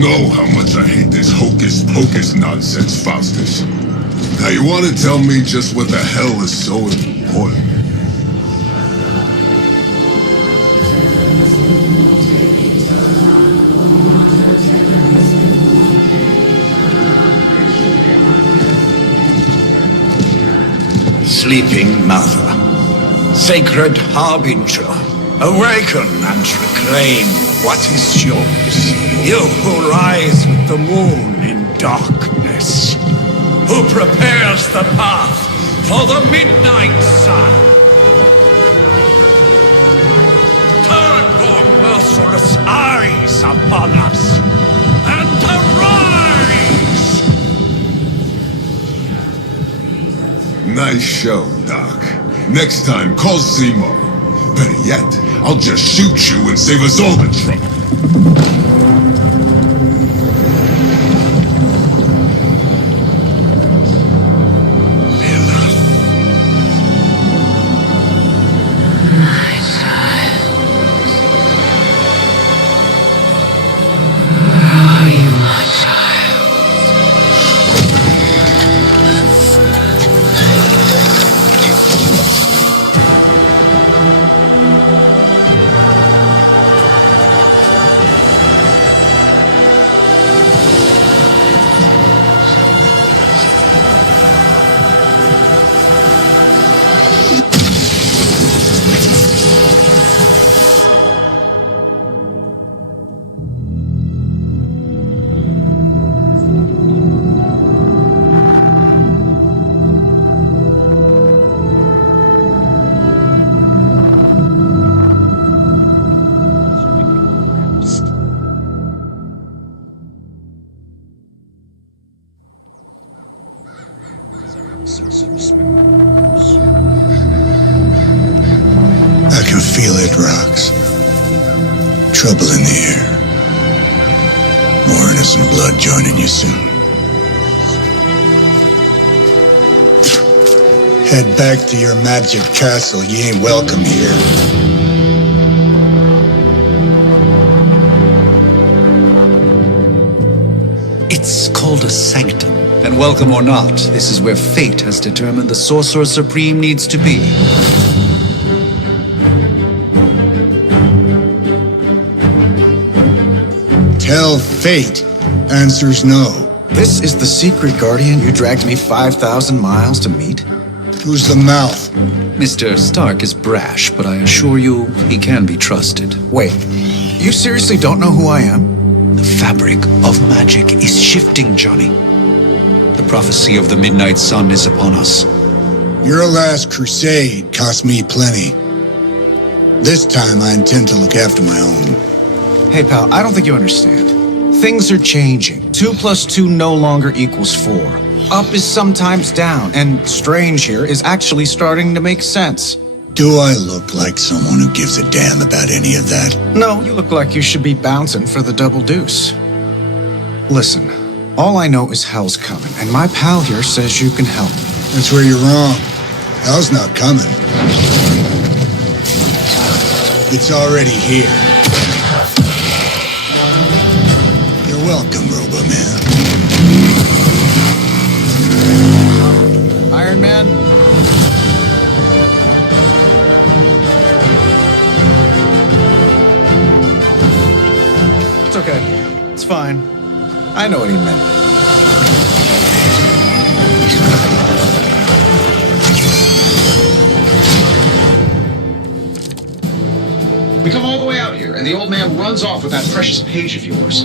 know how much I hate this hocus-pocus nonsense, Faustus. Now you want to tell me just what the hell is so important? Sleeping Mother, sacred harbinger, awaken and reclaim what is yours. You who rise with the moon in darkness, who prepares the path for the midnight sun. Turn your merciless eyes upon us and arise! Nice show, Doc. Next time, call Zemo. Better yet, I'll just shoot you and save us all the trouble. I can feel it, Rox. Trouble in the air. More innocent blood joining you soon. Head back to your magic castle. You ain't welcome here. It's called a sanctum. And welcome or not, this is where fate has determined the Sorcerer Supreme needs to be. Tell fate. Answers no. This is the secret guardian you dragged me 5,000 miles to meet? Who's the mouth? Mr. Stark is brash, but I assure you, he can be trusted. Wait, you seriously don't know who I am? The fabric of magic is shifting, Johnny. The prophecy of the Midnight Sun is upon us. Your last crusade cost me plenty. This time I intend to look after my own. Hey pal, I don't think you understand. Things are changing. 2 + 2 no longer equals 4. Up is sometimes down, and Strange here is actually starting to make sense. Do I look like someone who gives a damn about any of that? No, you look like you should be bouncing for the double deuce. Listen, all I know is hell's coming, and my pal here says you can help. That's where you're wrong. Hell's not coming. It's already here. You're welcome, Robo-Man. Iron Man? It's okay. It's fine. I know what he meant. We come all the way out here, and the old man runs off with that precious page of yours.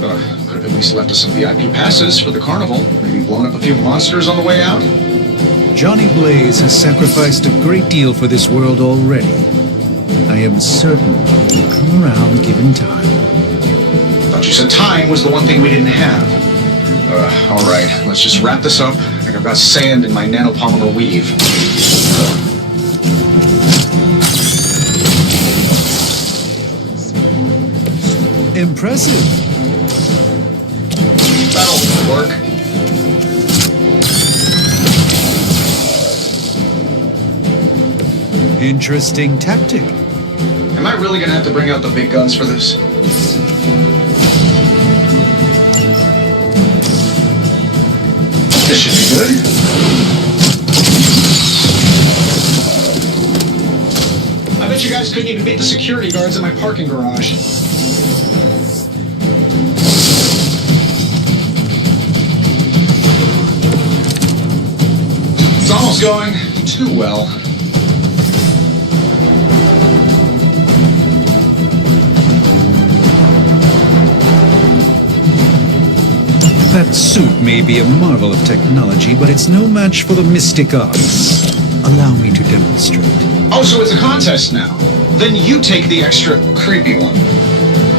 Could have at least left us some VIP passes for the carnival. Maybe blown up a few monsters on the way out. Johnny Blaze has sacrificed a great deal for this world already. I am certain he'll come around given time. Thought you said time was the one thing we didn't have. All right, let's just wrap this up. I think I've got sand in my nanopolymer weave. Impressive. That'll work. Interesting tactic. Am I really gonna have to bring out the big guns for this? should be good. I bet you guys couldn't even beat the security guards in my parking garage. It's almost going too well. That suit may be a marvel of technology, but it's no match for the mystic arts. Allow me to demonstrate. Oh, so it's a contest now. Then you take the extra creepy one.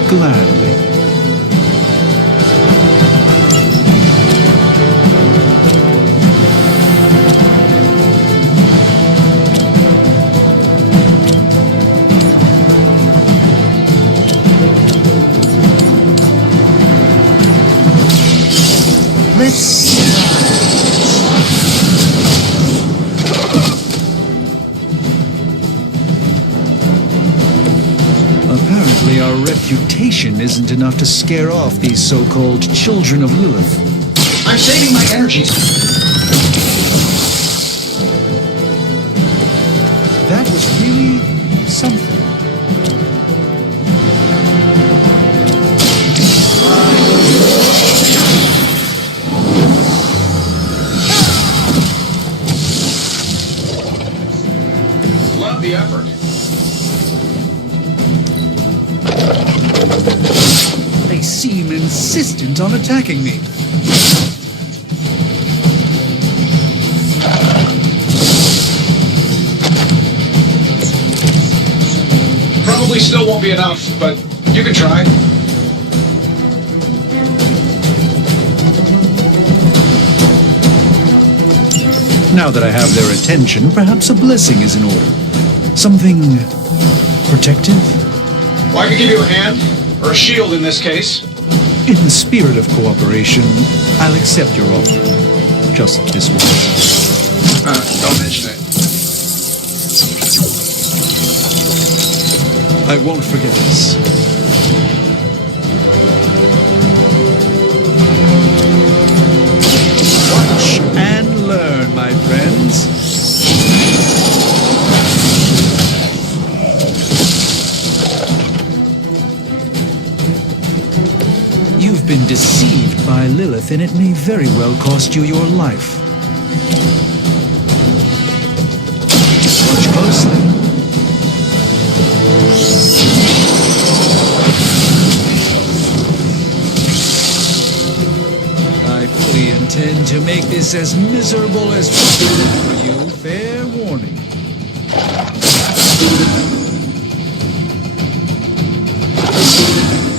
Gladly. Apparently our reputation isn't enough to scare off these so-called children of Lilith. I'm saving my energy. That was really something. Love the effort. They seem insistent on attacking me. Probably still won't be enough, but you can try. Now that I have their attention, perhaps a blessing is in order. Something protective? Well, I could give you a hand, or a shield in this case. In the spirit of cooperation, I'll accept your offer. Just this once. Don't mention it. I won't forget this. Watch and learn, my friends. You've been deceived by Lilith, and it may very well cost you your life. Watch closely. I fully intend to make this as miserable as possible for you. Fair warning.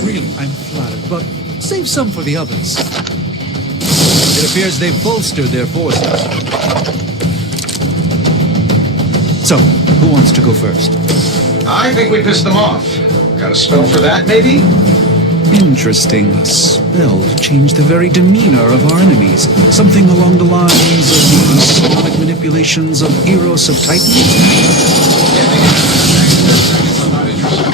Really, I'm flattered, but save some for the others. It appears they've bolstered their forces. So, who wants to go first? I think we pissed them off. Got a spell for that, maybe? Interesting. A spell to change the very demeanor of our enemies. Something along the lines of the sonic manipulations of Eros of Titan? I'm not interested.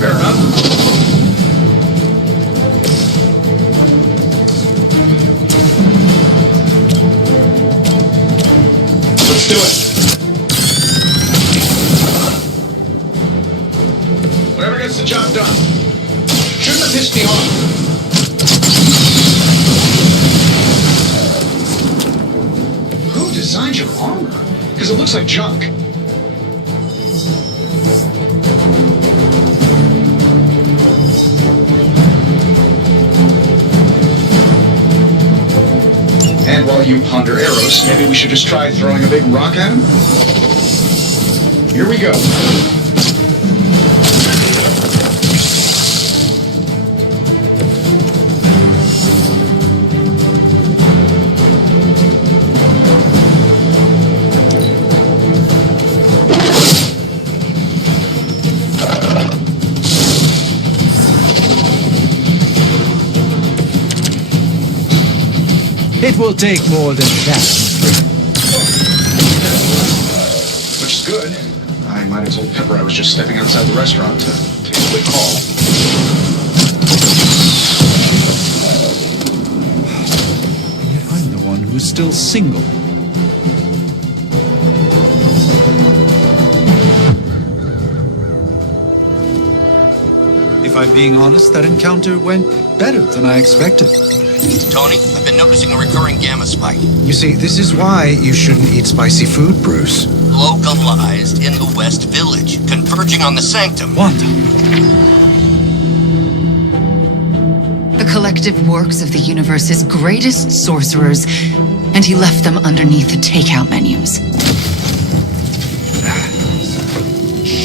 Fair enough. Let's do it. Whatever gets the job done. Shouldn't have pissed me off. Who designed your armor? Because it looks like junk. And while you ponder arrows, maybe we should just try throwing a big rock at him? Here we go. It will take more than that, my friend. Which is good. I might have told Pepper I was just stepping outside the restaurant to take a quick call. who's still single. If I'm being honest, that encounter went better than I expected. Tony, I've been noticing a recurring gamma spike. You see, this is why you shouldn't eat spicy food, Bruce. Localized in the West Village, converging on the Sanctum. Wanda, The collective works of the universe's greatest sorcerers, and he left them underneath the takeout menus.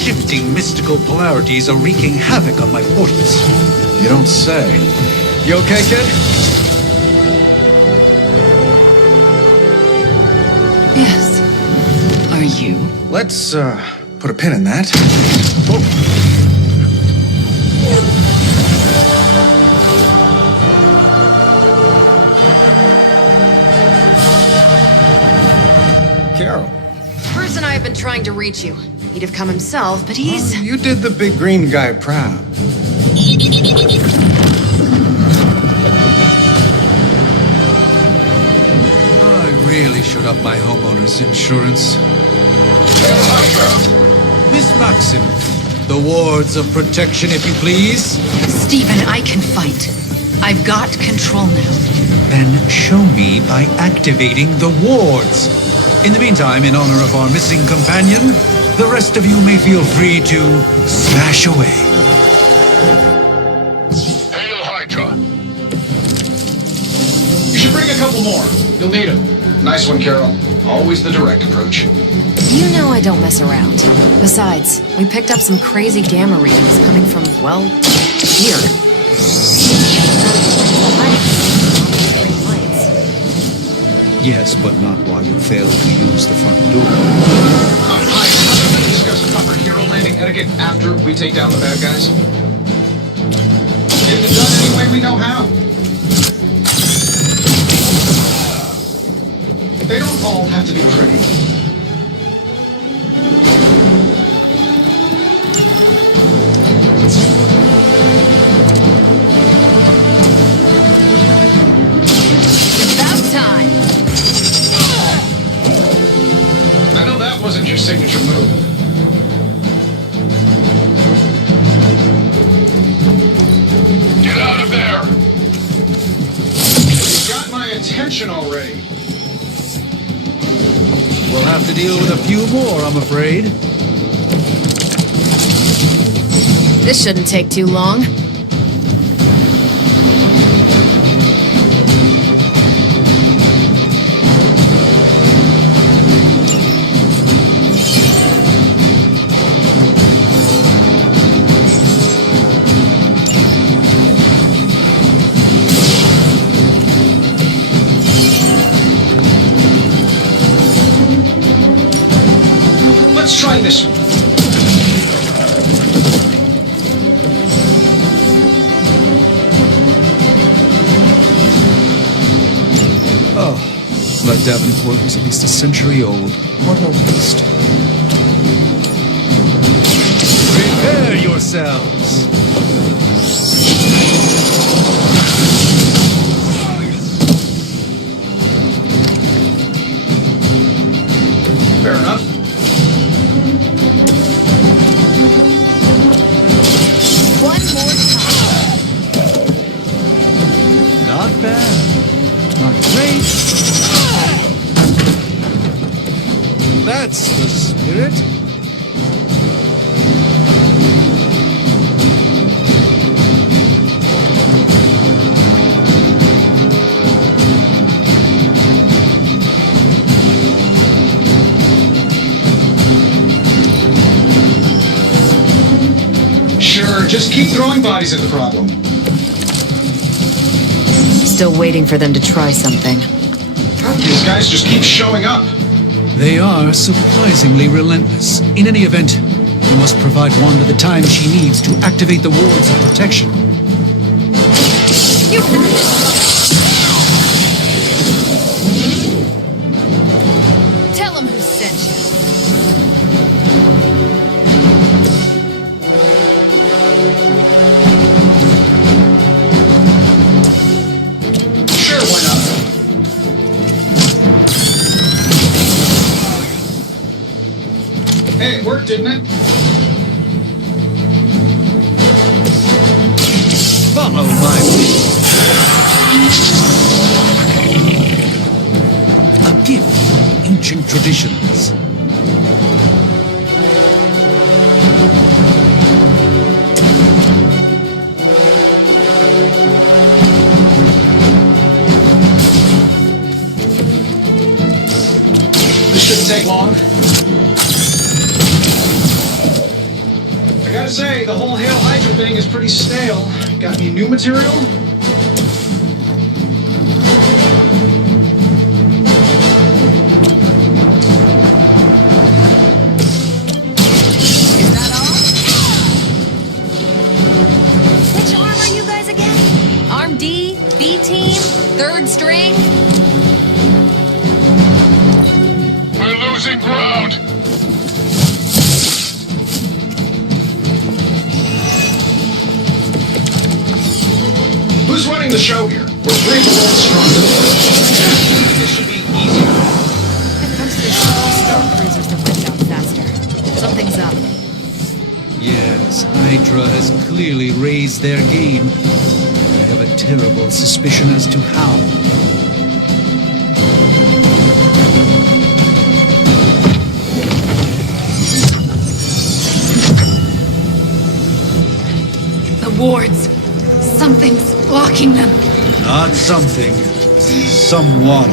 shifting mystical polarities are wreaking havoc on my portals. You don't say. You okay, kid? Yes. Are you? Let's, put a pin in that. Carol. Bruce and I have been trying to reach you. He'd have come himself, but he's... You did the big green guy proud. I really should up my homeowner's insurance. Miss Maxim, the wards of protection, if you please. Stephen, I can fight. I've got control now. Then show me by activating the wards. In the meantime, in honor of our missing companion, the rest of you may feel free to smash away. Hail Hydra. You should bring a couple more. You'll need them. Nice one, Carol. Always the direct approach. You know I don't mess around. Besides, we picked up some crazy gamma readings coming from, well, here. Yes, but not while you fail to use the front door. Hi, how about we discuss proper hero landing etiquette after we take down the bad guys? Get it done any way we know how. They don't all have to be pretty. About time. I know that wasn't your signature move. Get out of there! You got my attention already. We'll have to deal with a few more, I'm afraid. This shouldn't take too long. Let's try this one. Oh, but Davenport was at least a century old. What a waste. Prepare yourselves! Fair enough. One more time. Not bad. Not great. That's the spirit. Sure, just keep throwing bodies at the problem. Still waiting for them to try something. These guys just keep showing up. They are surprisingly relentless. In any event, we must provide Wanda the time she needs to activate the wards of protection. Tell them who sent you. Sure, why not? didn't it? Follow my will. A gift from ancient traditions. This shouldn't take long. I gotta say, the whole Hail Hydra thing is pretty stale. Got any new material? Is that all? Which arm are you guys again? Arm D, B team, third string? We're losing ground. Who's running the show here? We're 3 worlds stronger. This should be easier. It comes to the small storm cruisers that went down faster. Something's up. Yes, Hydra has clearly raised their game. I have a terrible suspicion as to how. The wards. Something's blocking them. Not something. Someone.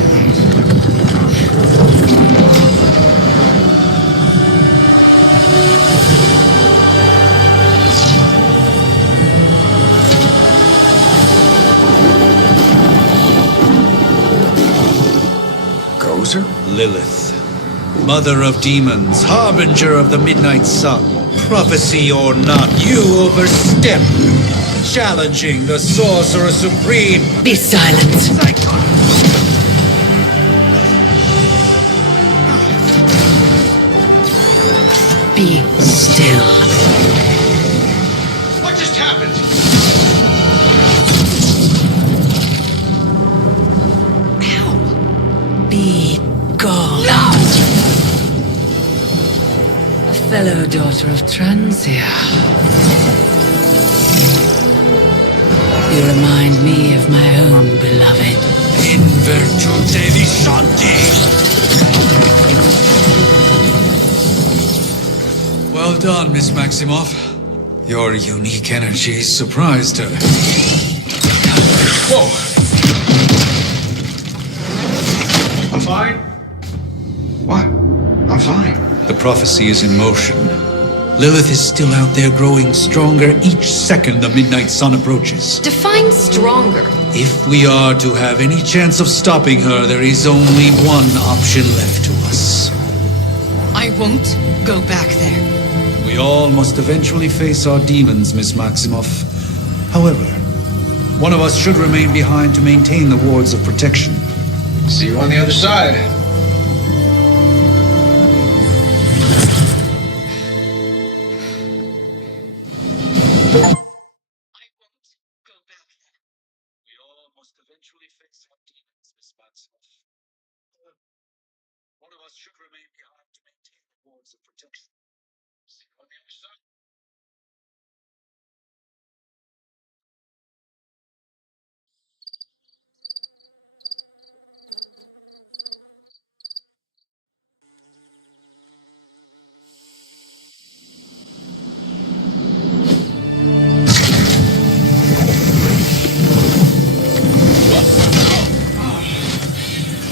Gozer? Lilith. Mother of demons, harbinger of the midnight sun. Prophecy or not, you overstep. Challenging the Sorcerer Supreme. Be silent. Be still. What just happened? Be gone. No! A fellow daughter of Transia. You remind me of my own beloved. In virtute vishanti. Well done, Miss Maximoff. Your unique energy surprised her. Whoa! I'm fine. What? I'm fine. The prophecy is in motion. Lilith is still out there growing stronger each second the midnight sun approaches. Define stronger. If we are to have any chance of stopping her, there is only one option left to us. I won't go back there. We all must eventually face our demons, Miss Maximoff. However, one of us should remain behind to maintain the wards of protection. See you on the other side. We all must eventually face our demons, Miss Maximoff. One of us should remain behind to maintain the wards of protection. See you on the other side.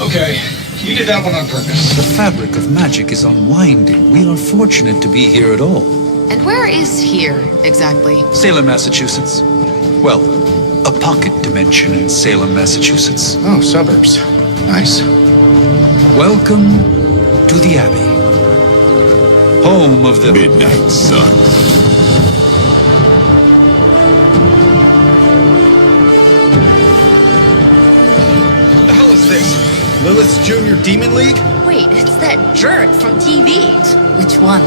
Okay, you did that one on purpose. The fabric of magic is unwinding. We are fortunate to be here at all. And where is here, exactly? Salem, Massachusetts. Well, a pocket dimension in Salem, Massachusetts. Oh, suburbs. Nice. Welcome to the Abbey. Home of the Midnight Sun. What the hell is this? Lilith's Junior Demon League? Wait, it's that jerk from TV. Which one?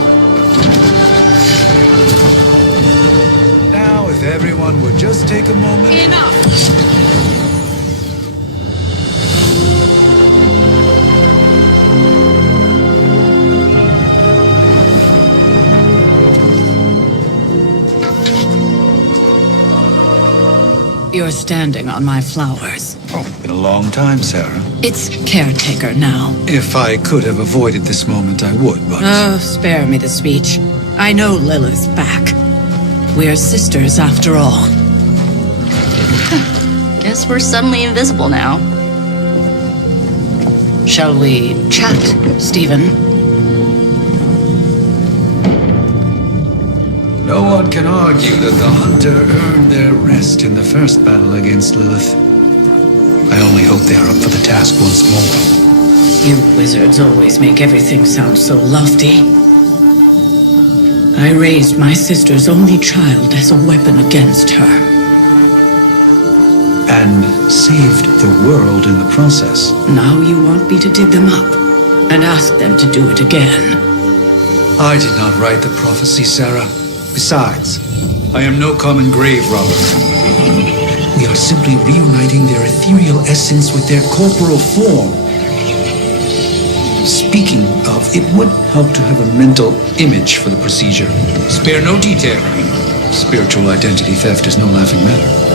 Now, if everyone would just take a moment. Enough! You're standing on my flowers. Oh, been a long time, Sarah. It's caretaker now. If I could have avoided this moment, I would, but... Oh, spare me the speech. I know Lilith's back. We're sisters after all. Guess we're suddenly invisible now. Shall we chat, Stephen? No one can argue that the Hunter earned their rest in the first battle against Lilith. I only hope they are up for the task once more. You wizards always make everything sound so lofty. I raised my sister's only child as a weapon against her. And saved the world in the process. Now you want me to dig them up and ask them to do it again. I did not write the prophecy, Sarah. Besides, I am no common grave robber. We are simply reuniting their ethereal essence with their corporal form. Speaking of, it would help to have a mental image for the procedure. Spare no detail. Spiritual identity theft is no laughing matter.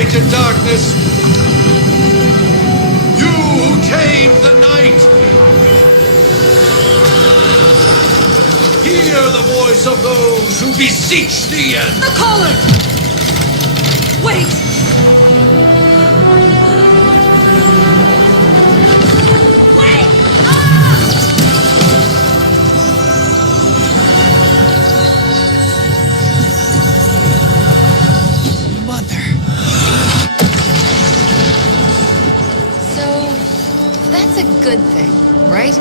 light and darkness. You who tame the night. Hear the voice of those who beseech thee and... The caller! Wait! So, that's a good thing, right?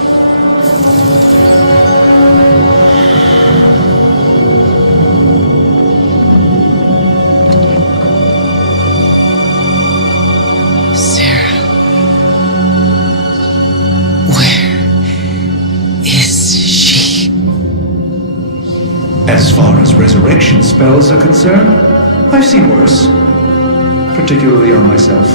Sarah. Where is she? As far as resurrection spells are concerned, I've seen worse. Particularly on myself.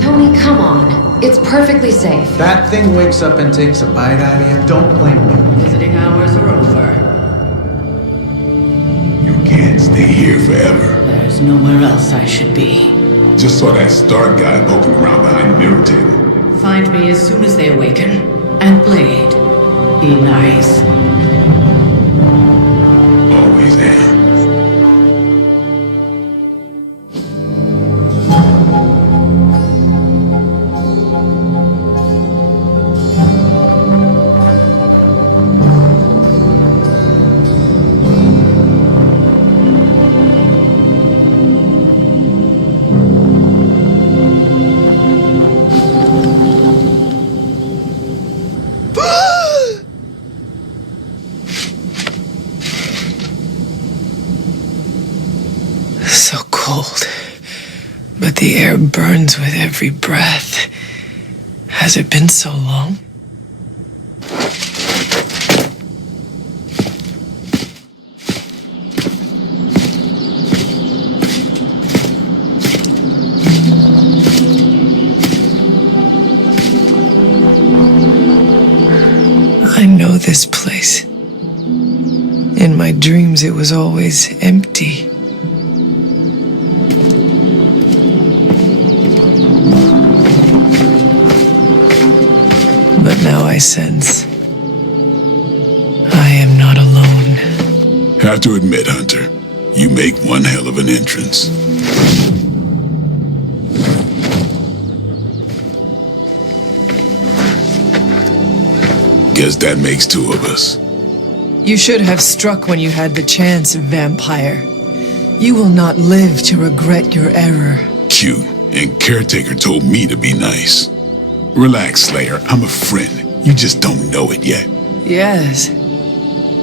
Tony, come on. It's perfectly safe. That thing wakes up and takes a bite out of you. Don't blame me. Visiting hours are over. You can't stay here forever. There's nowhere else I should be. Just saw that Stark guy poking around behind the mirror table. Find me as soon as they awaken. And Blade, be nice. Always am. So cold. But the air burns with every breath. Has it been so long? I know this place. In my dreams, it was always empty. But now I sense I am not alone. Have to admit, Hunter, you make one hell of an entrance. Guess that makes two of us. You should have struck when you had the chance, vampire. You will not live to regret your error. Cute, and Caretaker told me to be nice. Relax, Slayer, I'm a friend. You just don't know it yet. Yes.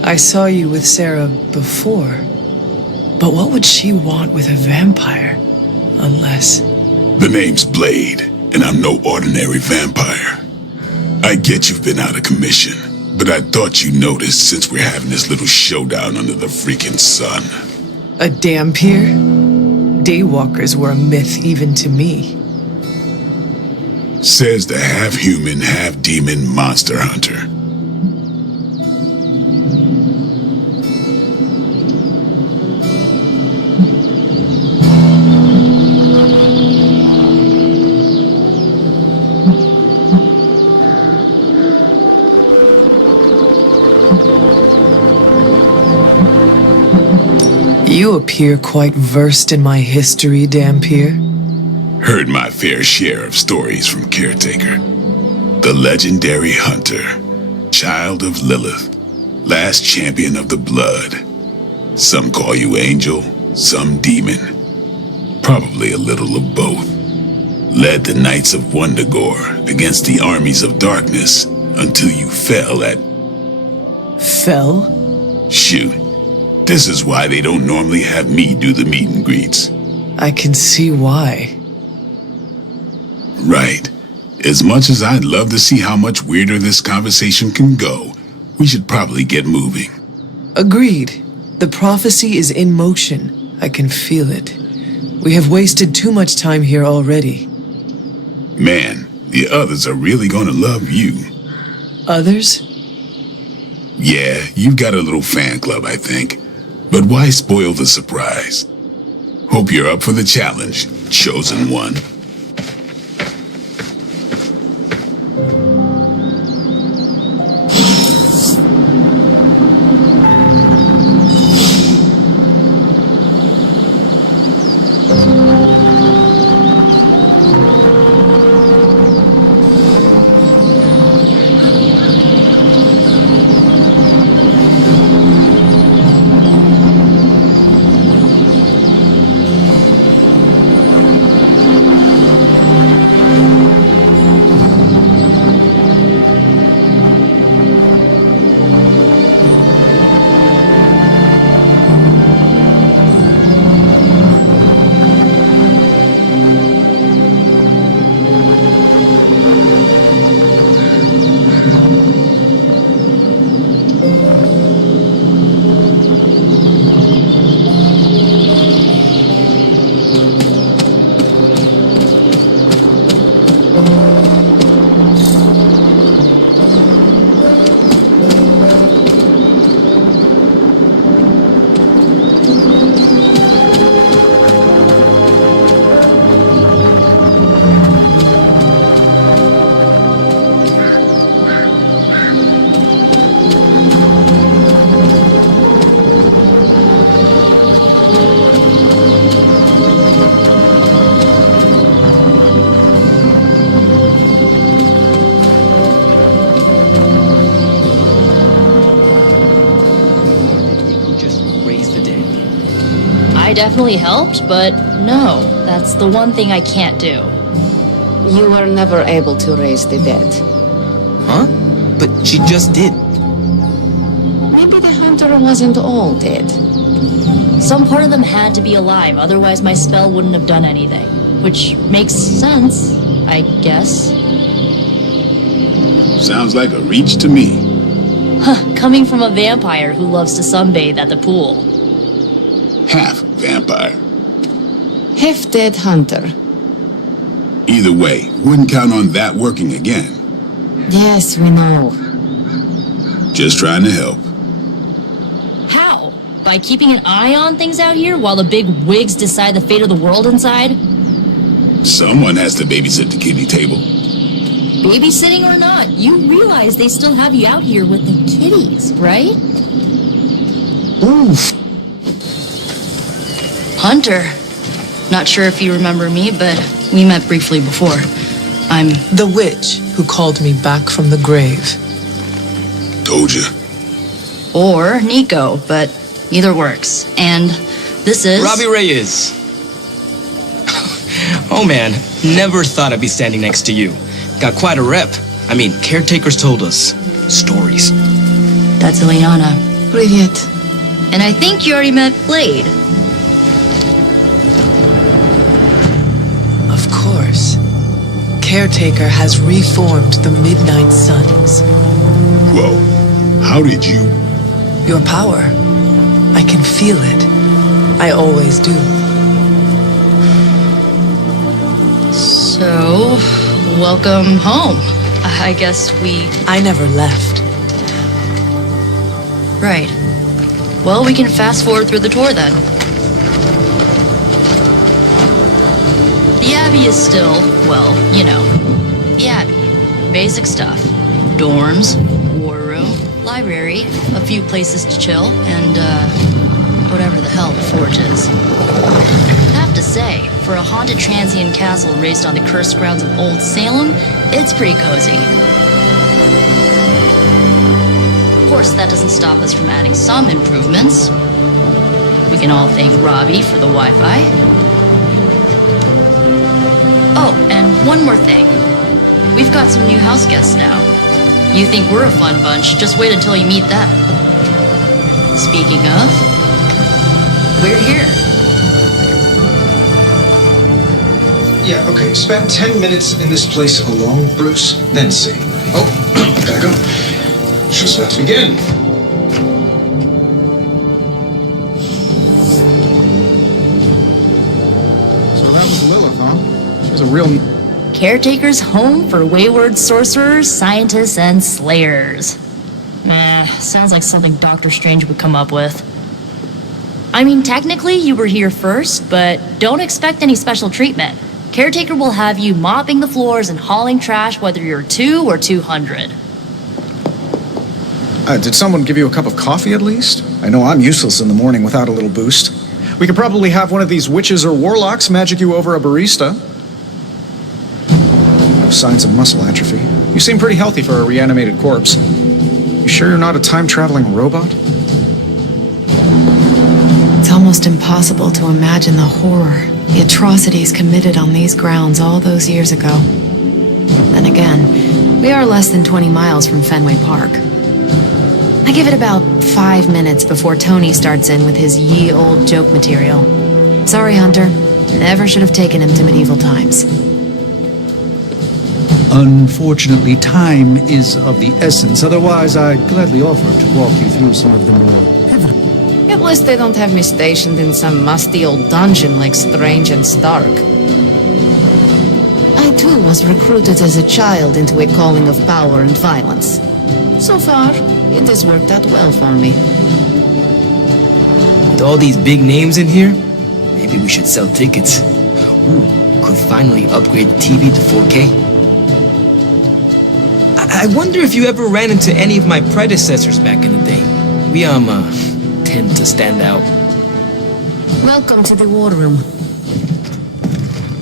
I saw you with Sarah before. But what would she want with a vampire? Unless... The name's Blade, and I'm no ordinary vampire. I get you've been out of commission, but I thought you noticed since we're having this little showdown under the freaking sun. a Dhampir? Daywalkers were a myth even to me. Says the half-human, half-demon monster hunter. You appear quite versed in my history, Dhampir. Heard my fair share of stories from Caretaker. The legendary hunter, child of Lilith, last champion of the blood. Some call you angel, some demon. Probably a little of both. Led the Knights of Wundagore against the armies of darkness until you fell at... Fell? Shoot. This is why they don't normally have me do the meet and greets. I can see why. Right. As much as I'd love to see how much weirder this conversation can go, we should probably get moving. Agreed. The prophecy is in motion. I can feel it. We have wasted too much time here already. Man, the others are really gonna love you. Others? Yeah, you've got a little fan club, I think. But why spoil the surprise? Hope you're up for the challenge, chosen one. I definitely helped, but no, that's the one thing I can't do. You were never able to raise the dead. Huh? But she just did. Maybe the hunter wasn't all dead. Some part of them had to be alive, otherwise my spell wouldn't have done anything. Which makes sense, I guess. Sounds like a reach to me. Huh, coming from a vampire who loves to sunbathe at the pool. Half vampire. Half dead hunter. Either way, wouldn't count on that working again. Yes, we know. Just trying to help. How? By keeping an eye on things out here while the big wigs decide the fate of the world inside? Someone has to babysit the kiddie table. Babysitting or not, you realize they still have you out here with the kitties, right? Oof. Hunter. Not sure if you remember me, but we met briefly before. I'm The witch who called me back from the grave. Told you. or Nico, but either works. And this is Robbie Reyes. Oh man, never thought I'd be standing next to you. Got quite a rep. I mean, caretakers told us stories. That's Ileana. Привет. And I think you already met Blade. Of course. Caretaker has reformed the Midnight Suns. Whoa, how did you? Your power. I can feel it. I always do. So, welcome home. I guess I never left. Right. Well, we can fast forward through the tour then. The Abbey is still, well, you know, the Abbey. Basic stuff. Dorms, war room, library, a few places to chill, and, whatever the hell the Forge is. Have to say, for a haunted transient castle raised on the cursed grounds of Old Salem, it's pretty cozy. Of course, that doesn't stop us from adding some improvements. We can all thank Robbie for the Wi-Fi. Oh, and one more thing. We've got some new house guests now. You think we're a fun bunch, just wait until you meet them. Speaking of, we're here. Yeah, okay. Spend 10 minutes in this place alone, Bruce, then see. Oh, gotta go. Show's about to begin. So that was Lilith, huh? She was a real... Caretaker's home for wayward sorcerers, scientists, and slayers. Sounds like something Doctor Strange would come up with. I mean, technically you were here first, but don't expect any special treatment. Caretaker will have you mopping the floors and hauling trash whether you're 2 or 200. Did someone give you a cup of coffee at least? I know I'm useless in the morning without a little boost. We could probably have one of these witches or warlocks magic you over a barista. No signs of muscle atrophy. You seem pretty healthy for a reanimated corpse. You sure you're not a time-traveling robot? It's almost impossible to imagine the horror, the atrocities committed on these grounds all those years ago. Then again, we are less than 20 miles from Fenway Park. I give it about 5 minutes before Tony starts in with his ye old joke material. Sorry, Hunter. Never should have taken him to medieval times. Unfortunately, time is of the essence. Otherwise, I'd gladly offer to walk you through some of the more... At least they don't have me stationed in some musty old dungeon like Strange and Stark. I too was recruited as a child into a calling of power and violence. So far, it has worked out well for me. With all these big names in here, maybe we should sell tickets. Ooh, could finally upgrade the TV to 4K. I wonder if you ever ran into any of my predecessors back in the day. We, tend to stand out. Welcome to the war room.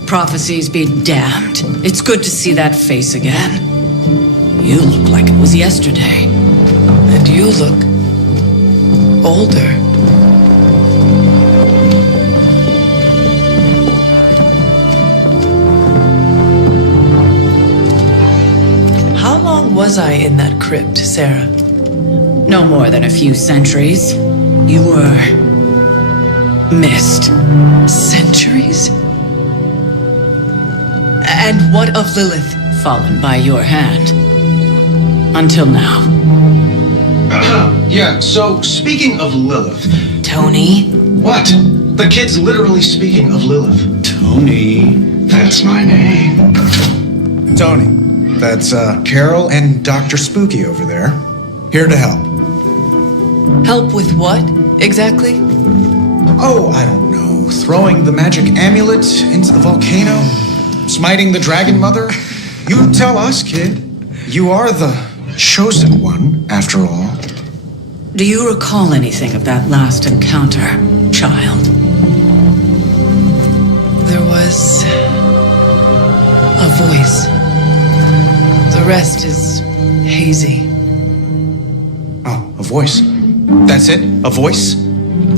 Prophecies be damned. It's good to see that face again. You look like it was yesterday. And you look older. was I in that crypt, Sarah? No more than a few centuries. You were missed. Centuries? And what of Lilith? Fallen by your hand. Until now. Yeah, so speaking of Lilith. Tony? What? The kid's literally speaking of Lilith. Tony. That's my name. Tony. That's Carol and Dr. Spooky over there. Here to help. Help with what, exactly? Oh, I don't know. Throwing the magic amulet into the volcano? Smiting the Dragon Mother? You tell us, kid. You are the chosen one, after all. Do you recall anything of that last encounter, child? There was a voice. The rest is hazy. Oh, a voice. That's it? A voice?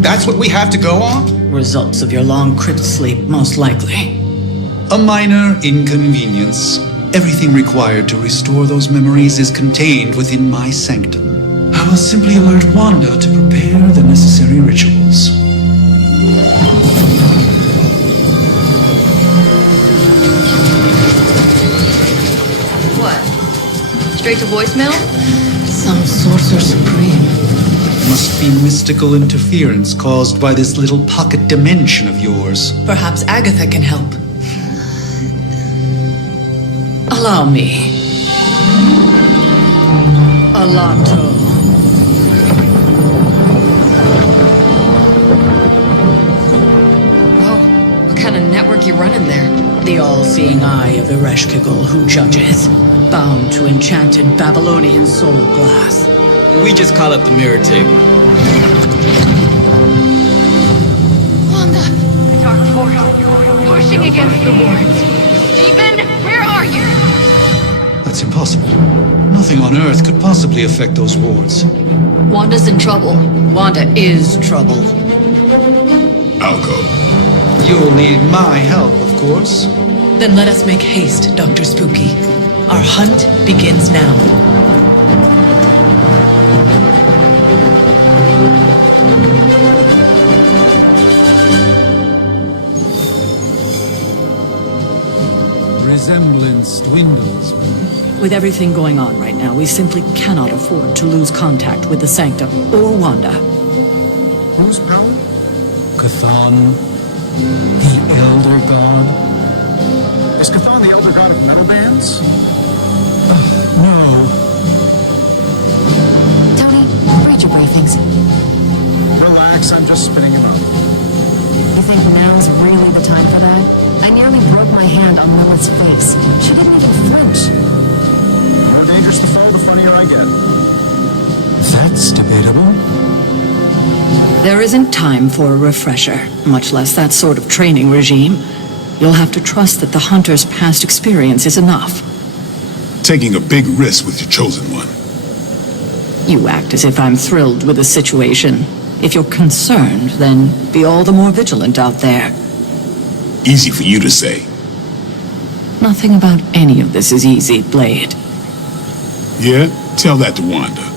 That's what we have to go on? Results of your long crypt sleep, most likely. A minor inconvenience. Everything required to restore those memories is contained within my sanctum. I will simply alert Wanda to prepare the necessary rituals. What? Straight to voicemail? Some sorcerer supreme. Must be mystical interference caused by this little pocket dimension of yours. Perhaps Agatha can help. Allow me. Alato. Whoa, what kind of network you running there? The all-seeing eye of Ereshkigal who judges, bound to enchanted Babylonian soul glass. We just call up the mirror table. Wanda! The dark force, pushing against the wards. Stephen, where are you? That's impossible. Nothing on Earth could possibly affect those wards. Wanda's in trouble. Wanda is trouble. I'll go. You'll need my help, of course. Then let us make haste, Dr. Spooky. Our hunt begins now. Resemblance dwindles. With everything going on right now, we simply cannot afford to lose contact with the Sanctum or Wanda. Whose power? Chthon, the Elder God. Is Chthon the elder god of metal bands? No. Tony, read your briefings. Relax, I'm just spinning him up. You think now's really the time for that? I nearly broke my hand on Lilith's face. She didn't even flinch. The more dangerous the foe, the funnier I get. That's debatable. There isn't time for a refresher, much less that sort of training regime. You'll have to trust that the Hunter's past experience is enough. Taking a big risk with your chosen one. You act as if I'm thrilled with the situation. If you're concerned, then be all the more vigilant out there. Easy for you to say. Nothing about any of this is easy, Blade. Yeah? Tell that to Wanda.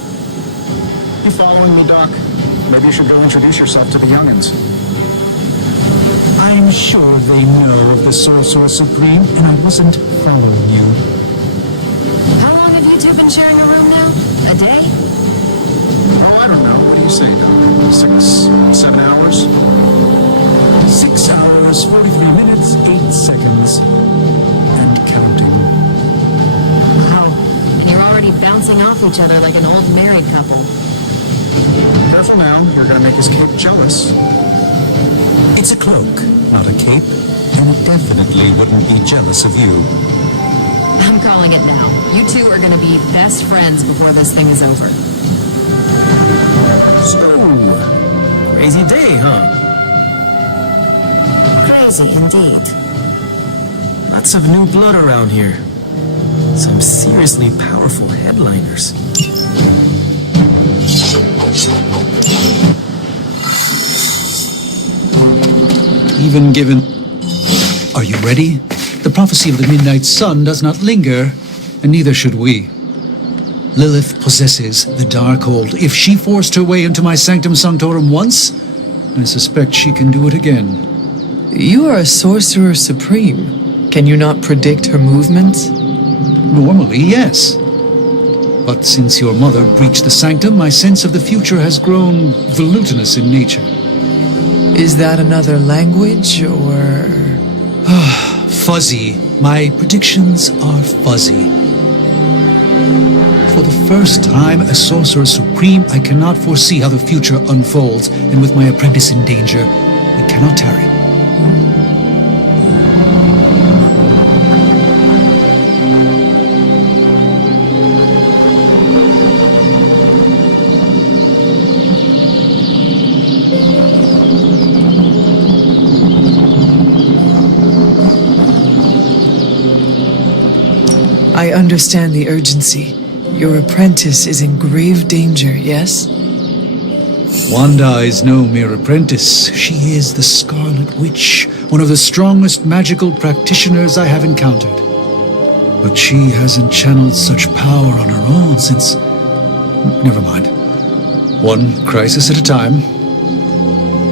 You following me, Doc? Maybe you should go introduce yourself to the youngins. I'm sure they know of the Sorcerer Supreme, and I wasn't following you. How long have you two been sharing a room now? A day? Oh, I don't know. What do you say, Doc? 6, 7 hours? 6 hours, 43 minutes, 8 seconds. And counting. Wow. And you're already bouncing off each other like an old married couple. Careful now. You're gonna make his cape jealous. It's a cloak, not a cape, and it definitely wouldn't be jealous of you. I'm calling it now. You two are gonna be best friends before this thing is over. So, crazy day, huh? Crazy indeed. Lots of new blood around here. Some seriously powerful headliners. Even given... Are you ready? The prophecy of the Midnight Sun does not linger, and neither should we. Lilith possesses the Darkhold. If she forced her way into my Sanctum Sanctorum once, I suspect she can do it again. You are a sorcerer supreme. Can you not predict her movements? Normally, yes. But since your mother breached the sanctum, my sense of the future has grown volutinous in nature. Is that another language, or...? Fuzzy. My predictions are fuzzy. For the first time, as Sorcerer Supreme, I cannot foresee how the future unfolds, and with my apprentice in danger, I cannot tarry. I understand the urgency. Your apprentice is in grave danger, yes? Wanda is no mere apprentice. She is the Scarlet Witch, one of the strongest magical practitioners I have encountered. But she hasn't channeled such power on her own since... Never mind. One crisis at a time.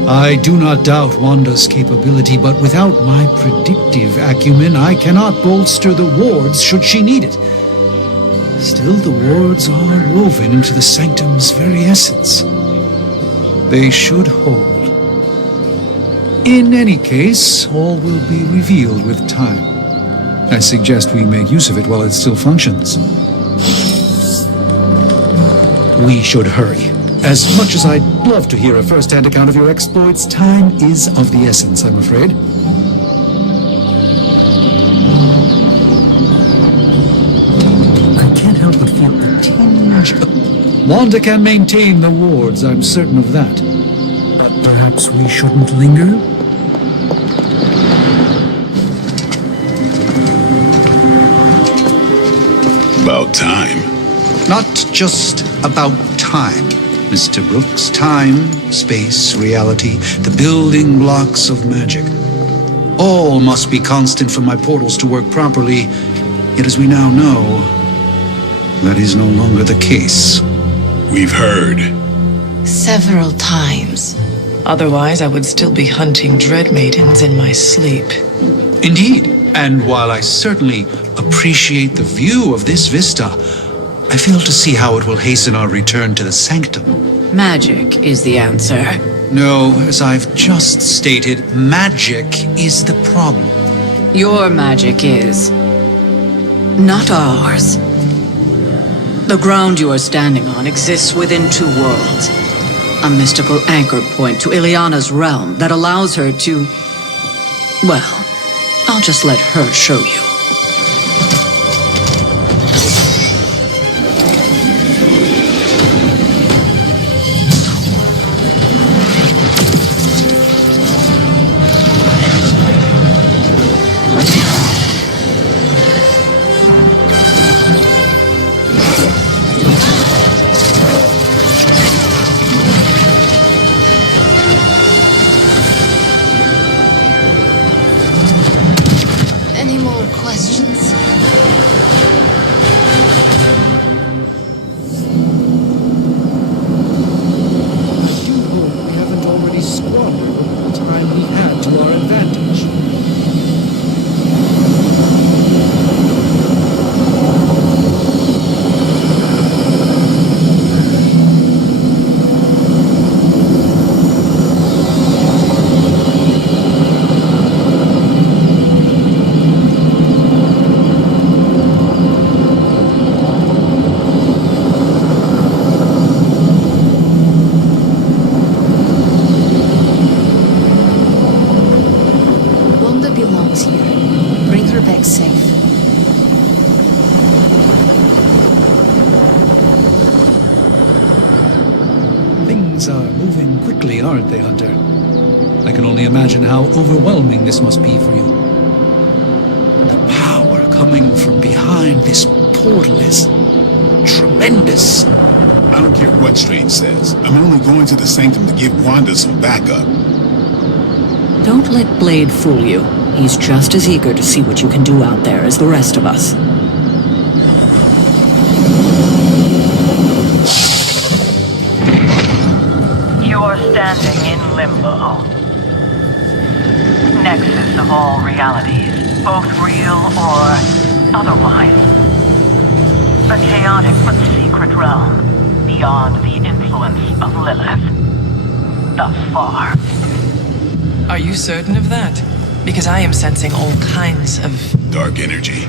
I do not doubt Wanda's capability, but without my predictive acumen, I cannot bolster the wards should she need it. Still, the wards are woven into the sanctum's very essence. They should hold. In any case, all will be revealed with time. I suggest we make use of it while it still functions. We should hurry. As much as I'd love to hear a first-hand account of your exploits, time is of the essence, I'm afraid. I can't help but feel a tinge. Wanda can maintain the wards, I'm certain of that. But perhaps we shouldn't linger? About time. Not just about time, Mr. Brooks. Time, space, reality, the building blocks of magic. All must be constant for my portals to work properly, yet as we now know, that is no longer the case. We've heard. Several times. Otherwise, I would still be hunting dread maidens in my sleep. Indeed, and while I certainly appreciate the view of this vista, I fail to see how it will hasten our return to the sanctum. Magic is the answer. No, as I've just stated, magic is the problem. Your magic is. Not ours. The ground you are standing on exists within two worlds. A mystical anchor point to Ileana's realm that allows her to... Well, I'll just let her show you. Any more questions? We haven't already squandered the time we had to our advantage. Wanda belongs here. Bring her back safe. Things are moving quickly, aren't they, Hunter? I can only imagine how overwhelming this must be for you. The power coming from behind this portal is tremendous. I don't care what Strange says. I'm only going to the sanctum to give Wanda some backup. Don't let Blade fool you. He's just as eager to see what you can do out there as the rest of us. limbo. Nexus of all realities, both real or otherwise. A chaotic but secret realm, beyond the influence of Lilith. Thus far. Are you certain of that? Because I am sensing all kinds of... dark energy.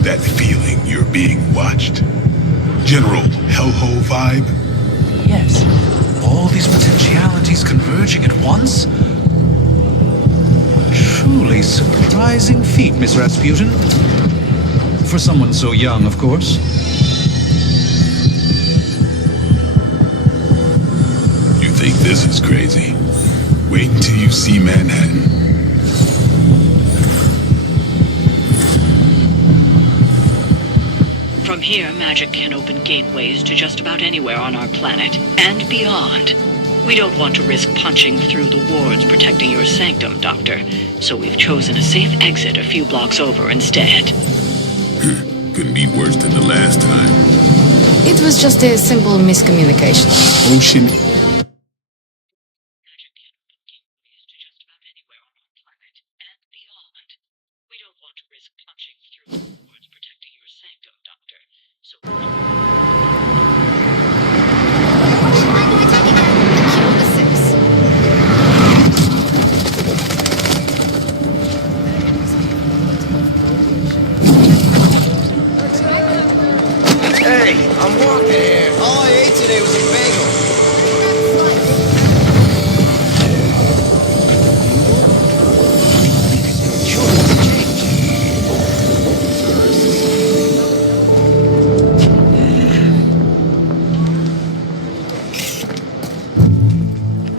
That feeling you're being watched. General hellhole vibe. Yes. All these potentialities converging at once? Truly surprising feat, Miss Rasputin. For someone so young, of course. You think this is crazy? Wait until you see Manhattan. From here, magic can open gateways to just about anywhere on our planet, and beyond. We don't want to risk punching through the wards protecting your sanctum, Doctor, so we've chosen a safe exit a few blocks over instead. Couldn't be worse than the last time. It was just a simple miscommunication. Ocean. Hey, I'm walking here. All I ate today was a bagel.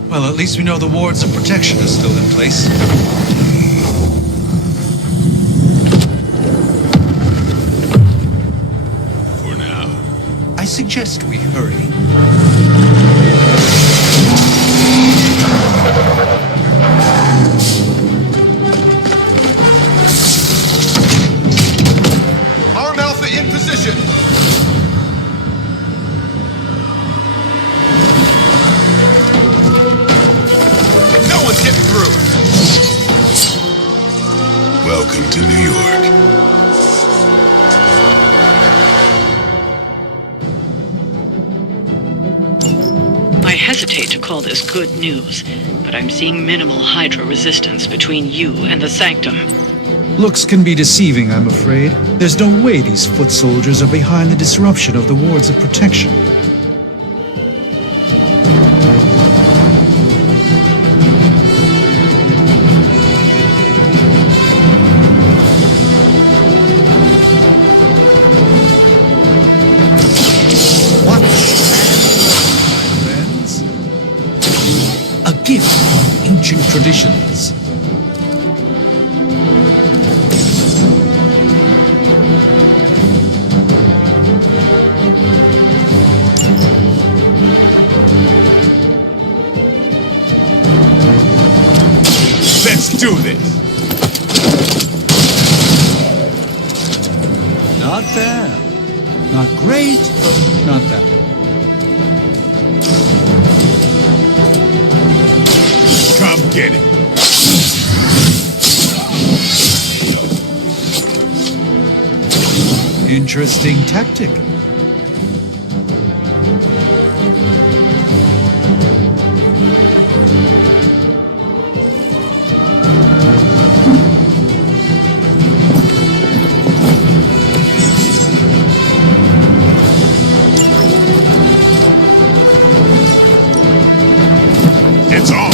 Well, at least we know the wards of protection are still in place. I suggest we hurry. Arm Alpha in position. No one's getting through. Welcome to New York. I hesitate to call this good news, but I'm seeing minimal Hydra resistance between you and the Sanctum. Looks can be deceiving, I'm afraid. There's no way these foot soldiers are behind the disruption of the wards of protection. Gift of ancient traditions. Let's do this. Not bad. Not great, but not bad. Come get it. Interesting tactic. It's on.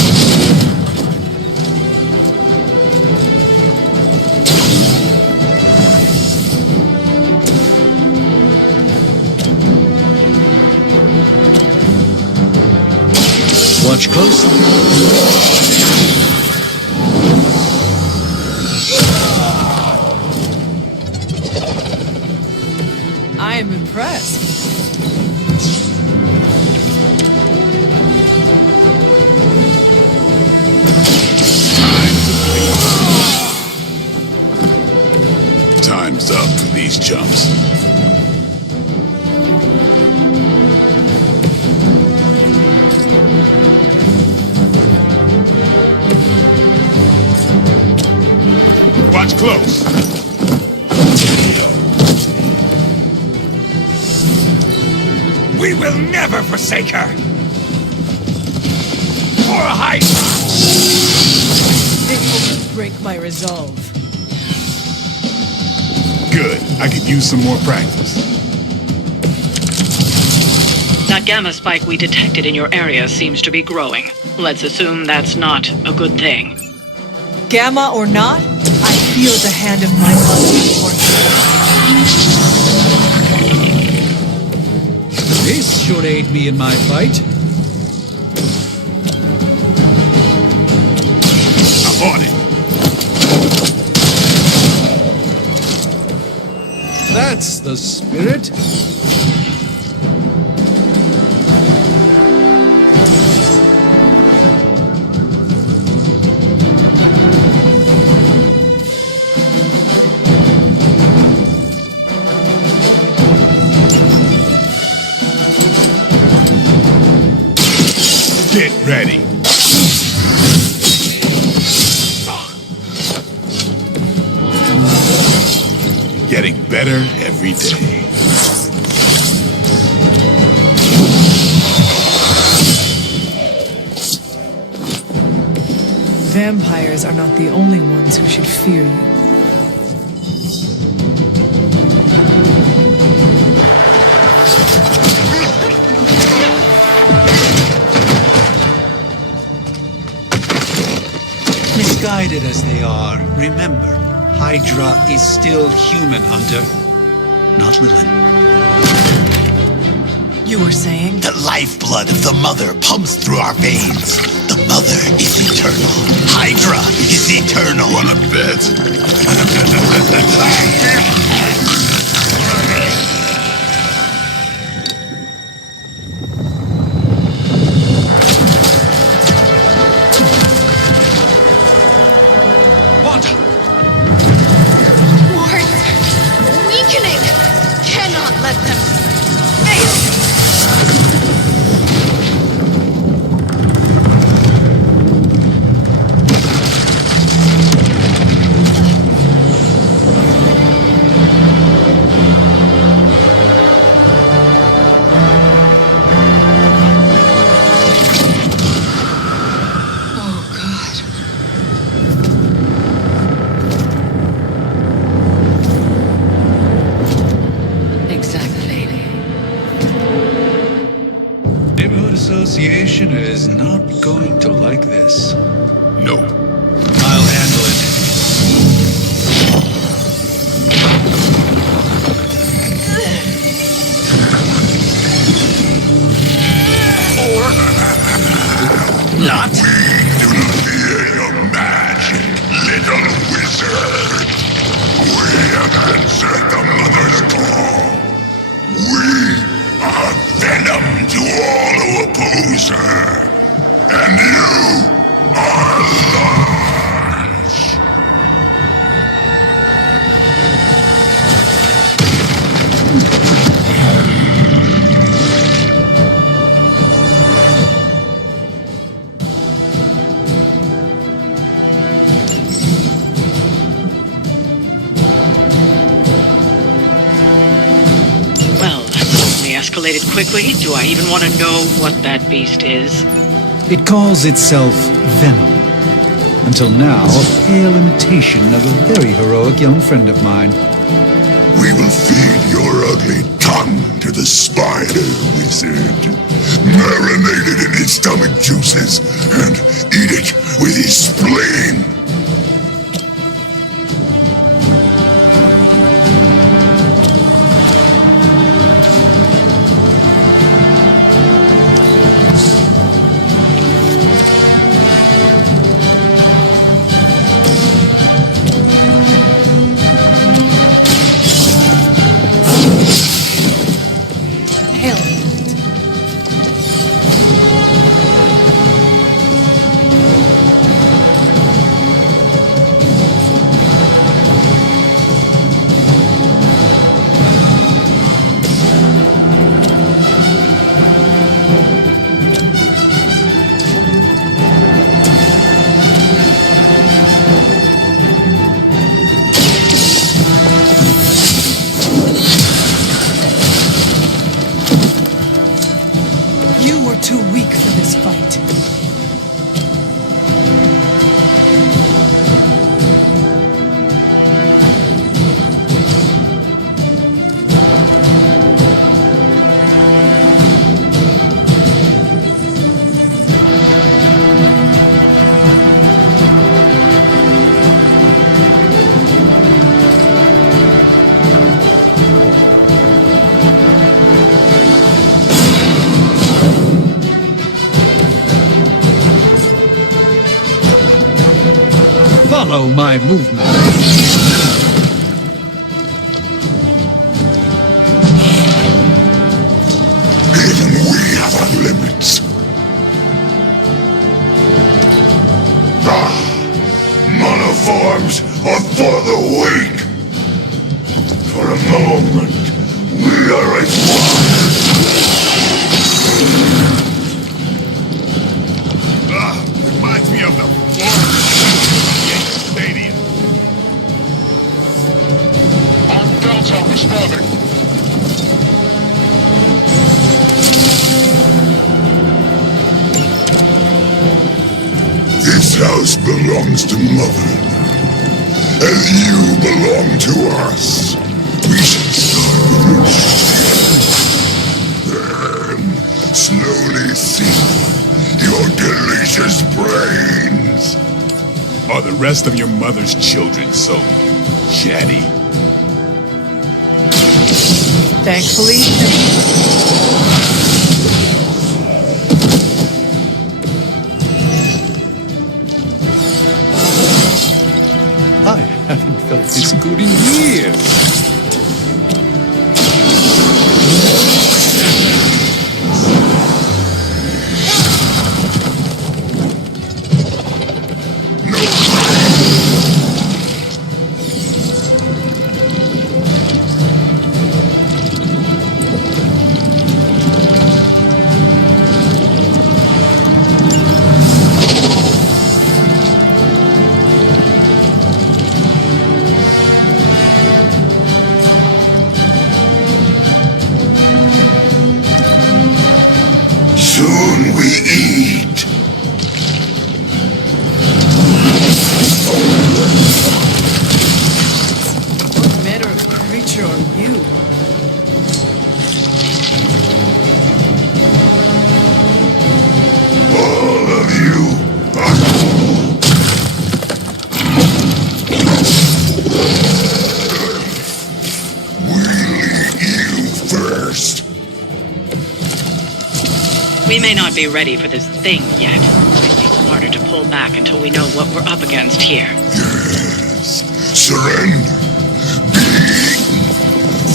Watch closely. I am impressed. Time's up for these chumps. Watch close. We will never forsake her! For Hydra! It will break my resolve. Good. I could use some more practice. That gamma spike we detected in your area seems to be growing. Let's assume that's not a good thing. Gamma or not, I feel the hand of my mother for This should aid me in my fight. I'm on it. That's the spirit. Get ready. Getting better every day. Vampires are not the only ones who should fear you. Misguided as they are, remember, Hydra is still human, Hunter. Not Lilith. You were saying? The lifeblood of the Mother pumps through our veins. The Mother is eternal. Hydra is eternal. Wanna bet? Association is not going to like this. Nope. I'll handle it. Or not. We do not fear your magic, little wizard. We have answered the Mother's call. We are venom to all who oppose her. And you are large. Escalated quickly. Do I even want to know what that beast is? It calls itself Venom. Until now, a pale imitation of a very heroic young friend of mine. We will feed your ugly tongue to the spider wizard. Marinate it in his stomach juices and eat it with his spleen. Follow my movement. Even we have our limits. Monoforms are for the weak. For a moment, we are at one. Reminds me of the Yankee Stadium. On Delta responding. This house belongs to Mother, and you belong to us. We should start with then slowly see your delicious brains. Are the rest of your mother's children so chatty? Thankfully. I haven't felt this good in years. Soon we eat. What manner of creature are you? All of you We'll eat you first. We may not be ready for this thing yet. It'd be smarter to pull back until we know what we're up against here. Yes. Surrender. Be eaten.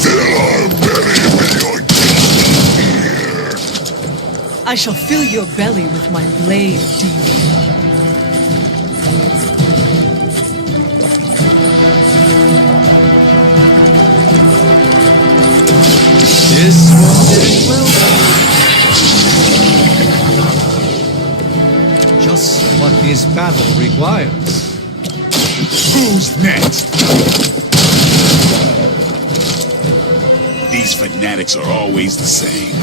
Fill our belly with your here. I shall fill your belly with my blade, demon. This won't end well. Just what this battle requires. Who's next? These fanatics are always the same.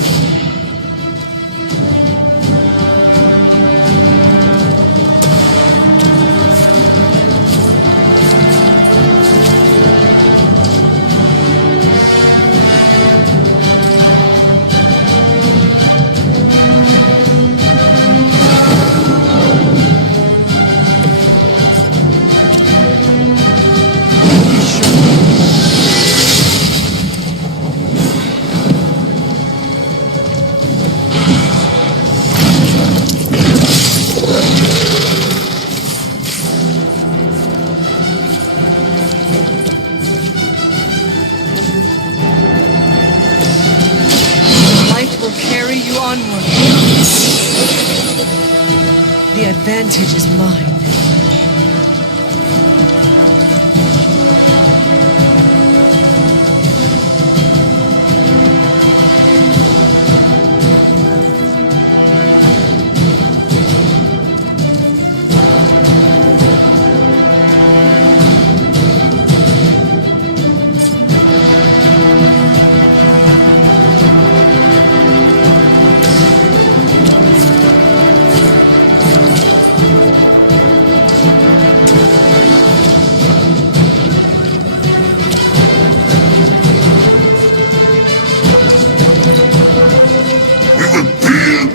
The advantage is mine.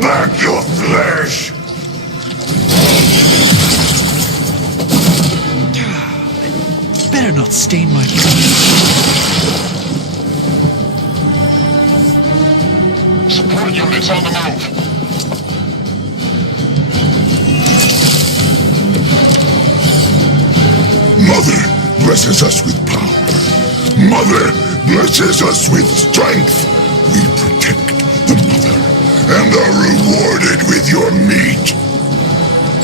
Back your flesh! Better not stain my Support units on the move! blesses us with power. Mother blesses us with strength. We protect the mother and are rewarded with your meat.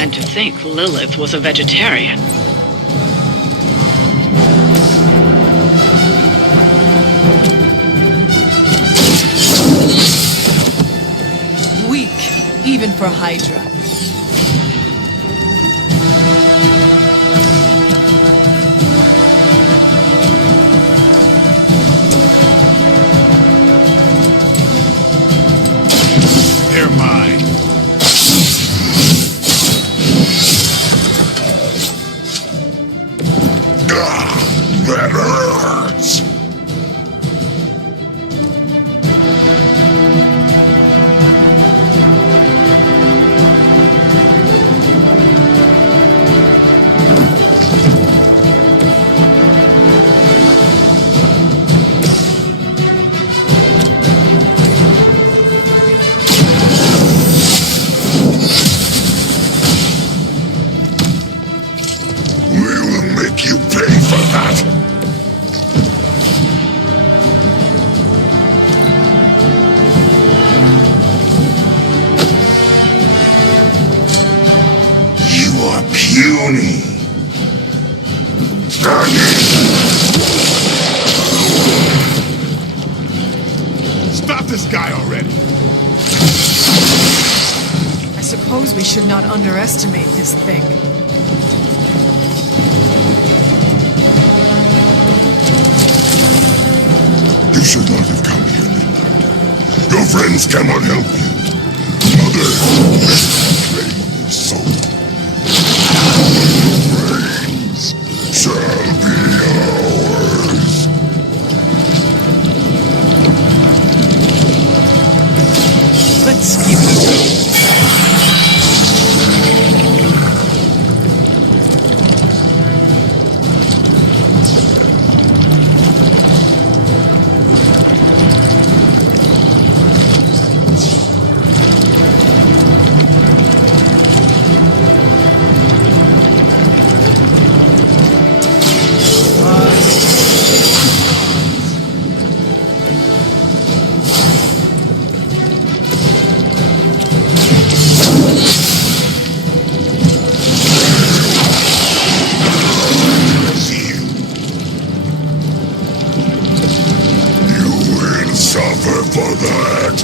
And to think Lilith was a vegetarian. Weak, even for Hydra. They're mine. That hurts. We will make you pay for that. You are puny. Stop this guy already. I suppose we should not underestimate this thing. You should not have come here, Midnight. Your friends cannot help you. Mother, claim your soul. Your brains shall be ours. Let's give it. Suffer for that.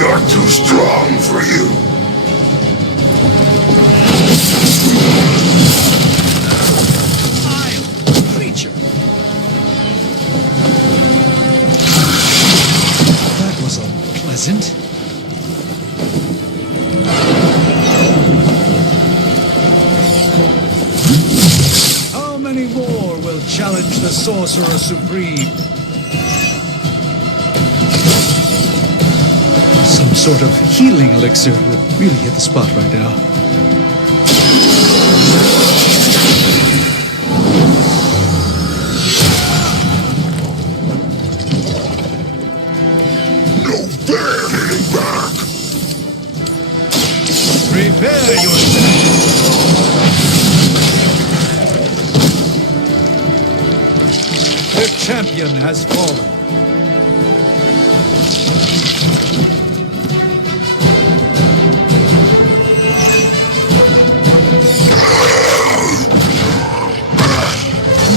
Not too strong for you. Pleasant. How many more will challenge the Sorcerer Supreme? Some sort of healing elixir would really hit the spot right now. Prepare yourself! The champion has fallen.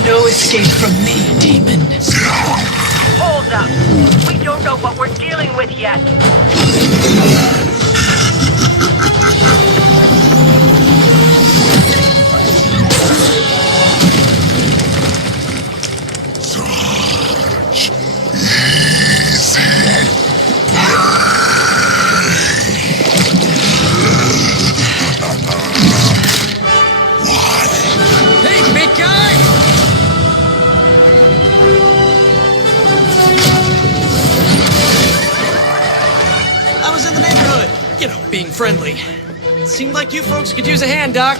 No escape from me, demon. Hold up. We don't know what we're dealing with yet. Hey, big guy! I was in the neighborhood. You know, being friendly. Seemed like you folks could use a hand, Doc.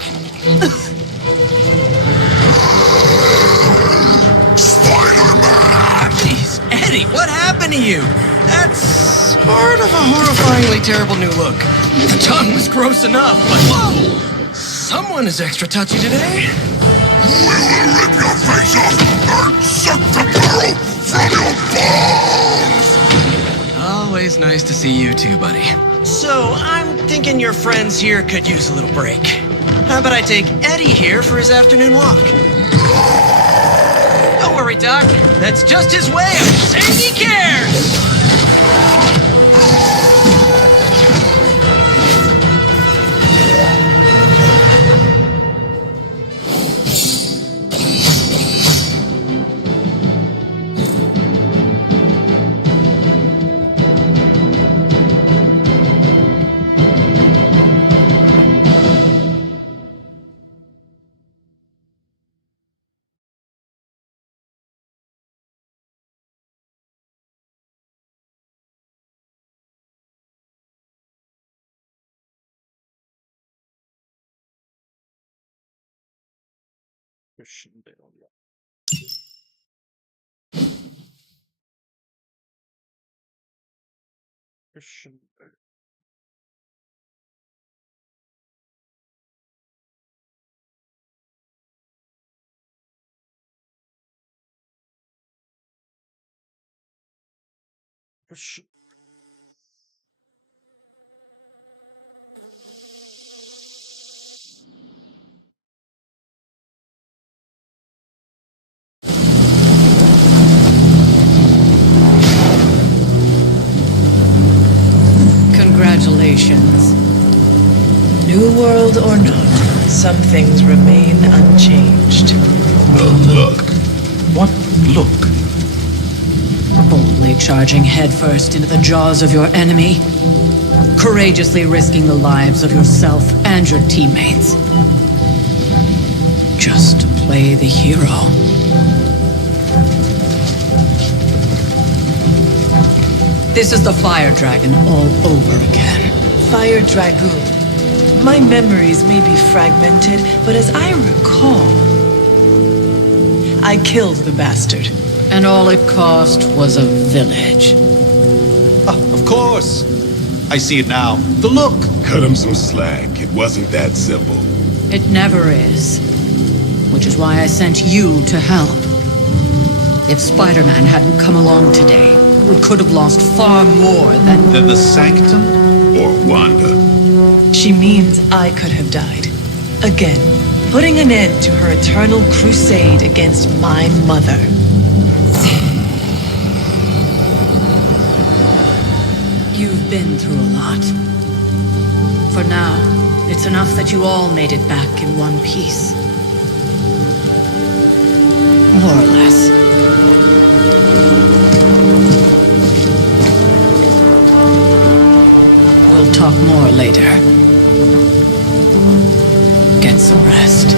Spider-Man! Jeez, Eddie, what happened to you? That's sort of a horrifyingly terrible new look. The tongue was gross enough, but whoa! Someone is extra touchy today. We will rip your face off and suck the marrow from your bones! Always nice to see you too, buddy. So, I'm thinking your friends here could use a little break. How about I take Eddie here for his afternoon walk? Don't worry, Doc. That's just his way of saying he cares! Congratulations. New world or not, some things remain unchanged. The look. What look? Boldly charging headfirst into the jaws of your enemy. Courageously risking the lives of yourself and your teammates. Just to play the hero. This is the Fire Dragon all over again. Fire Dragoon. My memories may be fragmented, but as I recall, I killed the bastard. And all it cost was a village. Of course. I see it now. The look. Cut him some slack. It wasn't that simple. It never is. Which is why I sent you to help. If Spider-Man hadn't come along today, we could have lost far more than the Sanctum? Or Wanda. She means I could have died. Again, putting an end to her eternal crusade against my mother. You've been through a lot. For now, it's enough that you all made it back in one piece. More or less. We'll talk more later. Get some rest.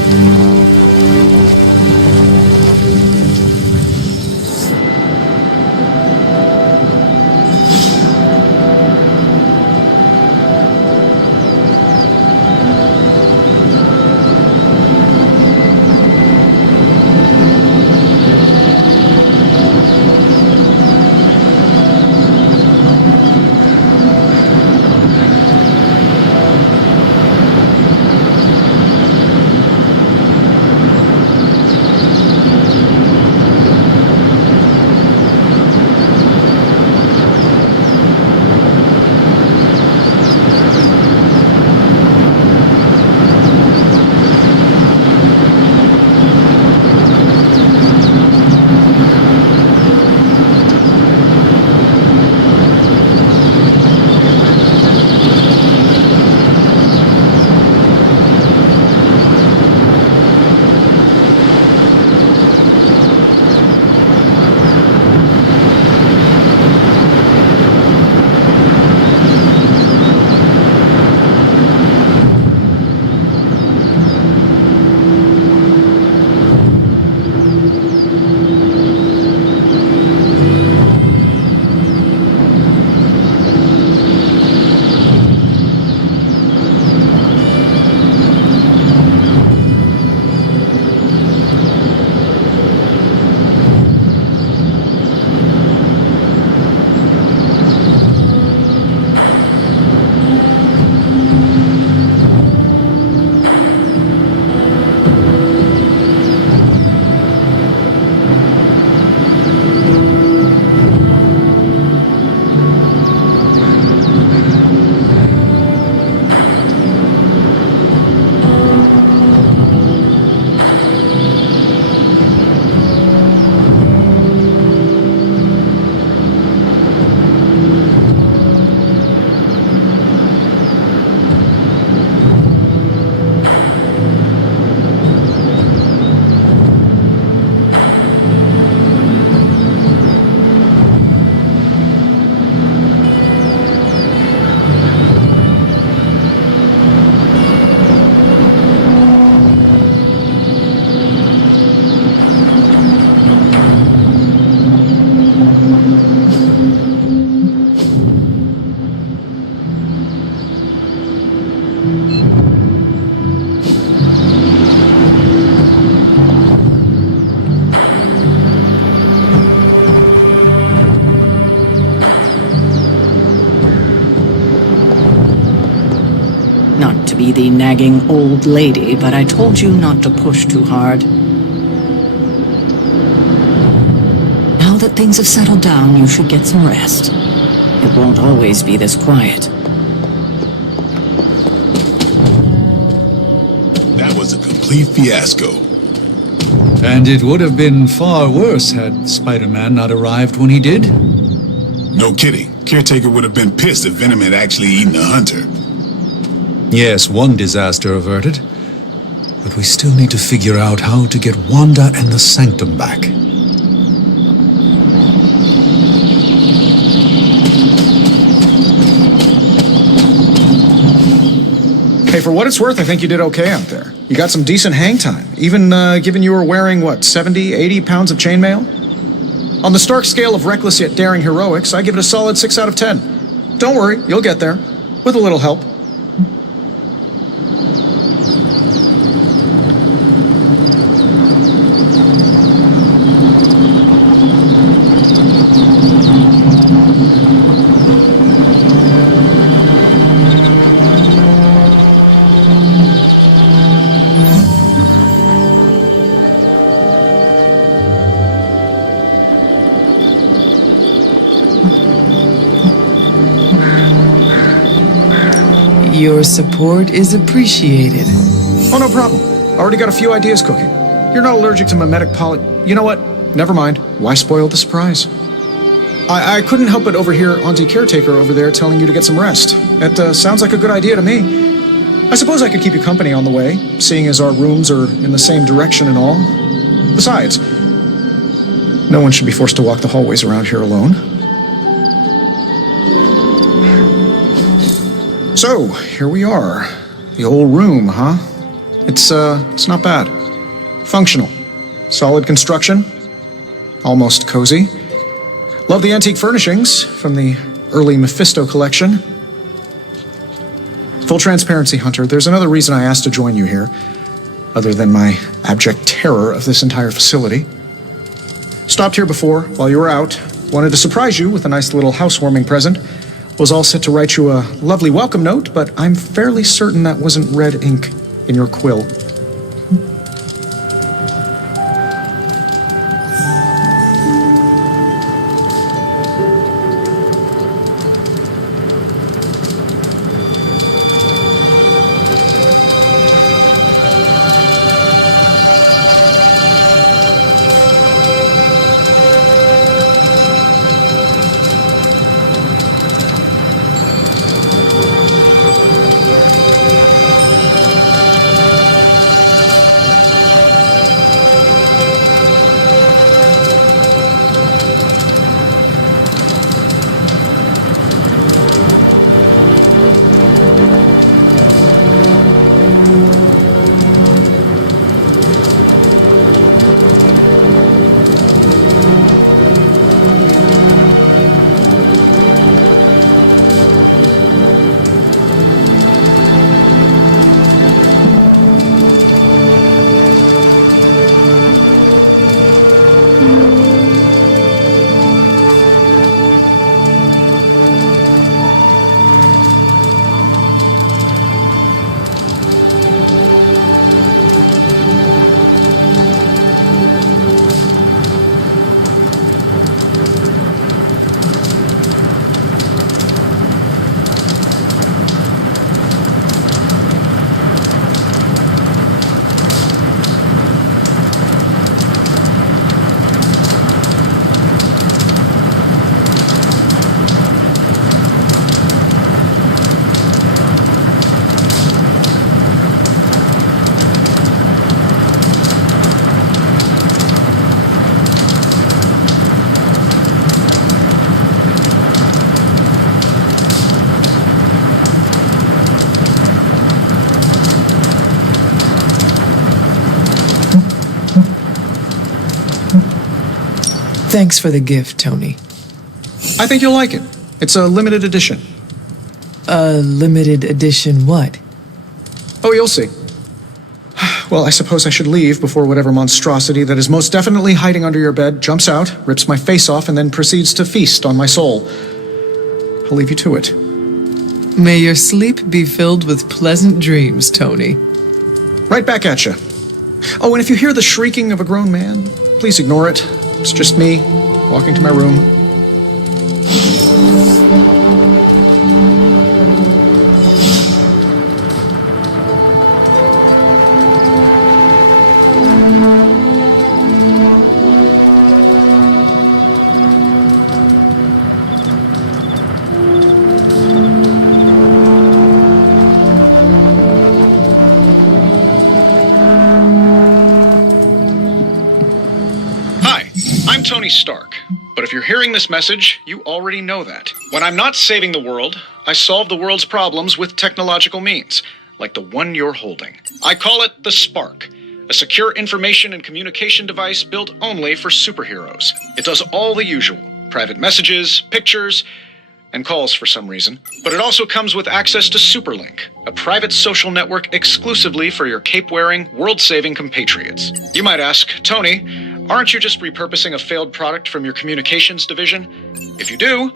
the nagging old lady, but I told you not to push too hard. Now that things have settled down, you should get some rest. It won't always be this quiet. That was a complete fiasco. And it would have been far worse had Spider-Man not arrived when he did. No kidding. Caretaker would have been pissed if Venom had actually eaten a hunter. Yes, one disaster averted. But we still need to figure out how to get Wanda and the Sanctum back. Hey, for what it's worth, I think you did okay out there. You got some decent hang time, even given you were wearing, what, 70, 80 pounds of chainmail? On the Stark scale of reckless yet daring heroics, I give it a solid 6 out of 10. Don't worry, you'll get there. With a little help. Your support is appreciated. Oh, no problem. Already got a few ideas cooking. You're not allergic to mimetic poly... You know what? Never mind. Why spoil the surprise? I couldn't help but overhear Auntie Caretaker over there telling you to get some rest. That sounds like a good idea to me. I suppose I could keep you company on the way, seeing as our rooms are in the same direction and all. Besides, no one should be forced to walk the hallways around here alone. So, here we are. The old room, huh? It's not bad. Functional. Solid construction. Almost cozy. Love the antique furnishings from the early Mephisto collection. Full transparency, Hunter, there's another reason I asked to join you here, other than my abject terror of this entire facility. Stopped here before, while you were out. Wanted to surprise you with a nice little housewarming present. Was all set to write you a lovely welcome note, but I'm fairly certain that wasn't red ink in your quill. Thanks for the gift, Tony. I think you'll like it. It's a limited edition. A limited edition what? Oh, you'll see. Well, I suppose I should leave before whatever monstrosity that is most definitely hiding under your bed jumps out, rips my face off, and then proceeds to feast on my soul. I'll leave you to it. May your sleep be filled with pleasant dreams, Tony. Right back at you. Oh, and if you hear the shrieking of a grown man, please ignore it. It's just me walking to my room. I'm Tony Stark, but if you're hearing this message, you already know that. When I'm not saving the world, I solve the world's problems with technological means, like the one you're holding. I call it the Spark, a secure information and communication device built only for superheroes. It does all the usual, private messages, pictures, and calls for some reason. But it also comes with access to Superlink, a private social network exclusively for your cape-wearing, world-saving compatriots. You might ask, Tony, aren't you just repurposing a failed product from your communications division? If you do,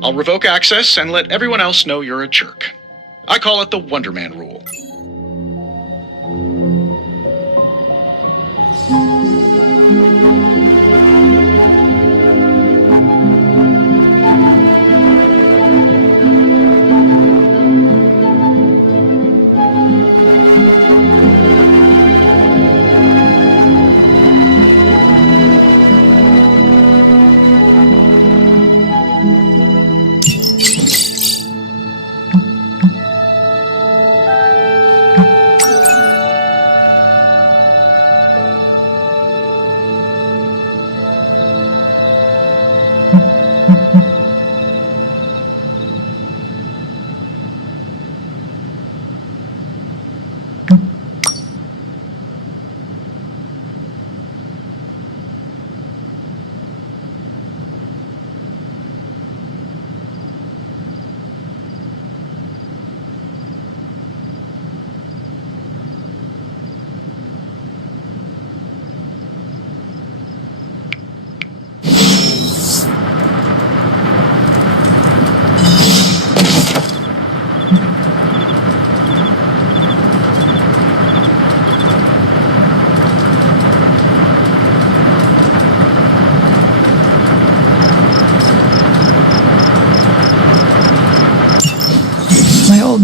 I'll revoke access and let everyone else know you're a jerk. I call it the Wonder Man rule.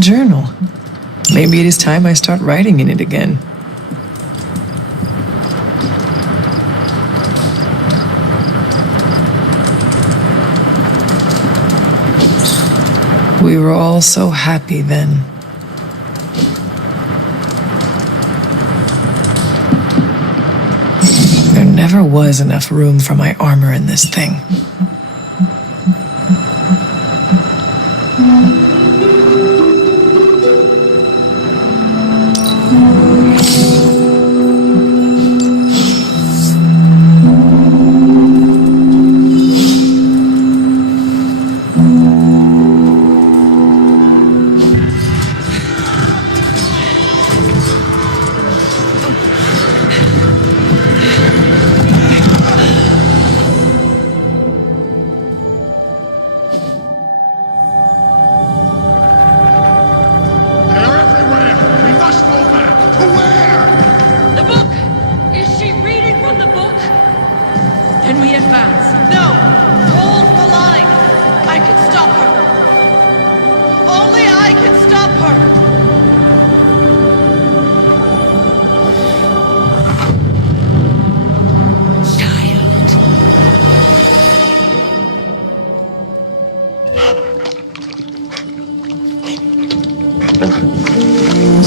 Journal. Maybe it is time I start writing in it again. We were all so happy then. There never was enough room for my armor in this thing.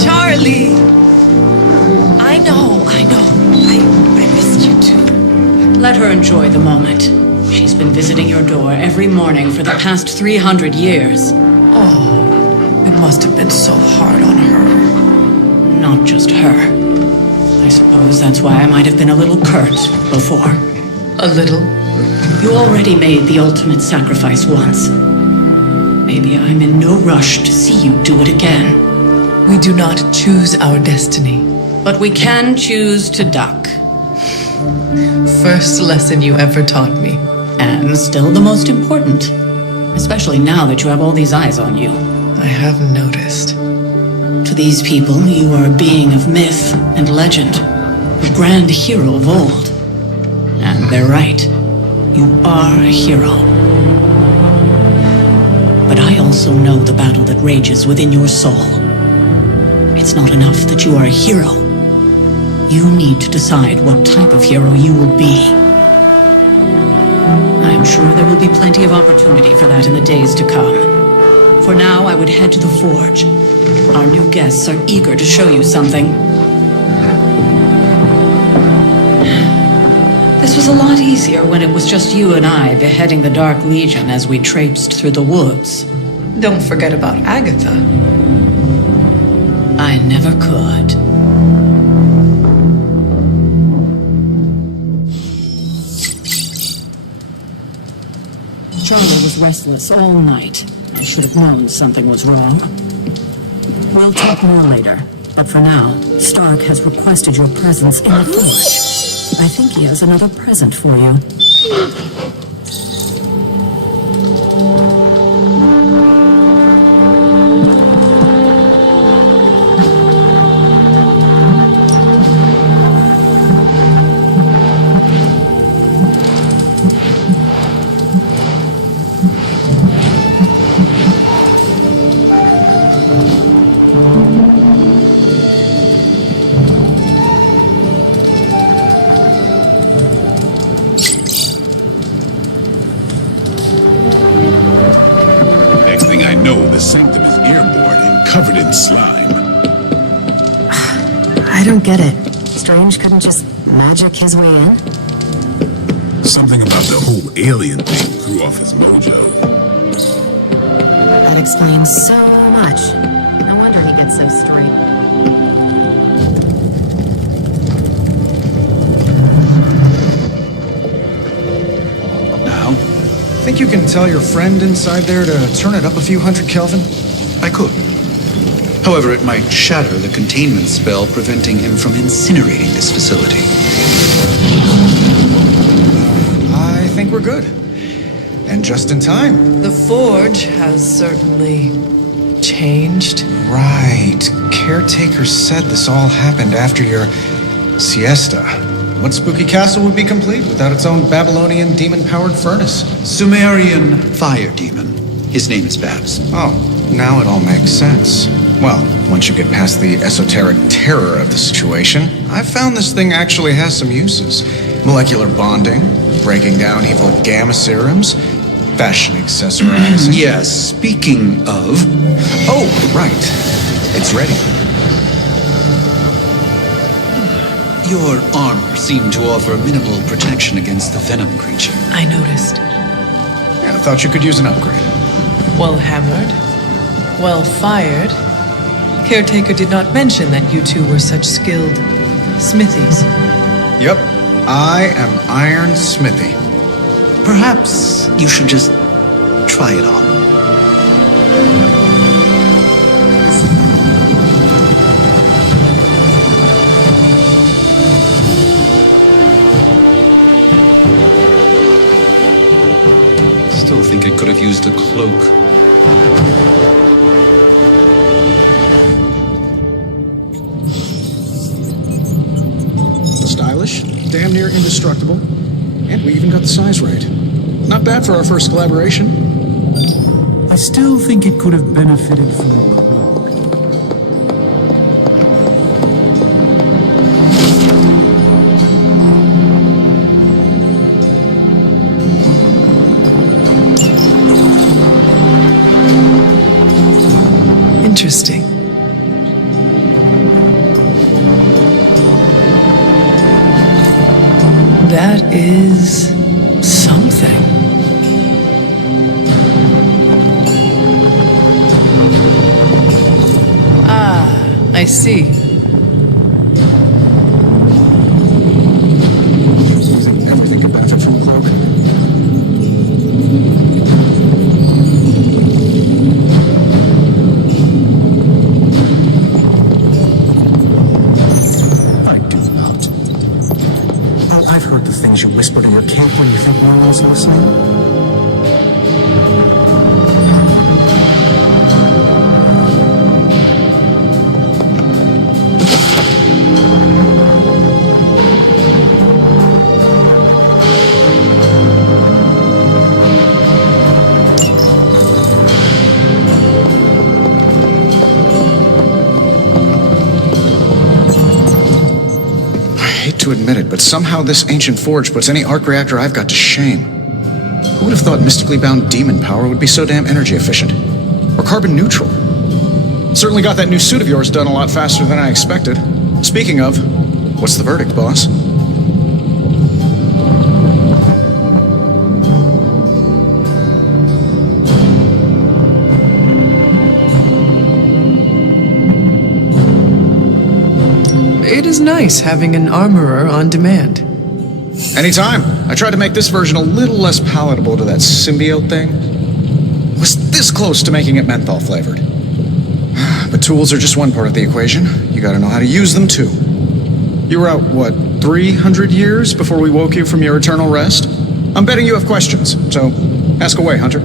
Charlie! I know. I missed you too. Let her enjoy the moment. She's been visiting your door every morning for the past 300 years. Oh, it must have been so hard on her. Not just her. I suppose that's why I might have been a little curt before. A little? You already made the ultimate sacrifice once. Maybe I'm in no rush to see you do it again. We do not choose our destiny. But we can choose to duck. First lesson you ever taught me. And still the most important. Especially now that you have all these eyes on you. I have noticed. To these people, you are a being of myth and legend, a grand hero of old. And they're right. You are a hero. But I also know the battle that rages within your soul. It's not enough that you are a hero. You need to decide what type of hero you will be. I am sure there will be plenty of opportunity for that in the days to come. For now, I would head to the Forge. Our new guests are eager to show you something. This was a lot easier when it was just you and I beheading the Dark Legion as we traipsed through the woods. Don't forget about Agatha. I never could. Charlie was restless all night. I should have known something was wrong. We'll talk more later, but for now, Stark has requested your presence in the Forge. I think he has another present for you. Covered in slime. I don't get it. Strange couldn't just magic his way in? Something about the whole alien thing threw off his mojo. That explains so much. No wonder he gets so straight. Now, think you can tell your friend inside there to turn it up a few hundred Kelvin? I could. However, it might shatter the containment spell preventing him from incinerating this facility. I think we're good. And just in time. The Forge has certainly changed. Right. Caretaker said this all happened after your siesta. What spooky castle would be complete without its own Babylonian demon-powered furnace? Sumerian fire demon. His name is Babs. Oh, now it all makes sense. Well, once you get past the esoteric terror of the situation, I've found this thing actually has some uses. Molecular bonding, breaking down evil gamma serums, fashion accessorizing. Yes, speaking of... Oh, right. It's ready. Your armor seemed to offer minimal protection against the venom creature. I noticed. Yeah, I thought you could use an upgrade. Well hammered, well fired. Caretaker did not mention that you two were such skilled smithies. Yep, I am Iron Smithy. Perhaps you should just try it on. Still think it could have used a cloak. Stylish, damn near indestructible, and we even got the size right. Not bad for our first collaboration. I still think it could have benefited from a cloak. Interesting. That is something. Ah, I see. Everything can benefit from a cloak. You whispered in your camp when you think no one's listening? to admit it, but somehow this ancient forge puts any arc reactor I've got to shame. Who would have thought mystically bound demon power would be so damn energy efficient? Or carbon neutral? Certainly got that new suit of yours done a lot faster than I expected. Speaking of, what's the verdict, boss? It is nice having an armorer on demand. Anytime. I tried to make this version a little less palatable to that symbiote thing. Was this close to making it menthol flavored. But tools are just one part of the equation. You gotta know how to use them too. You were out, what, 300 years before we woke you from your eternal rest? I'm betting you have questions, so ask away, Hunter.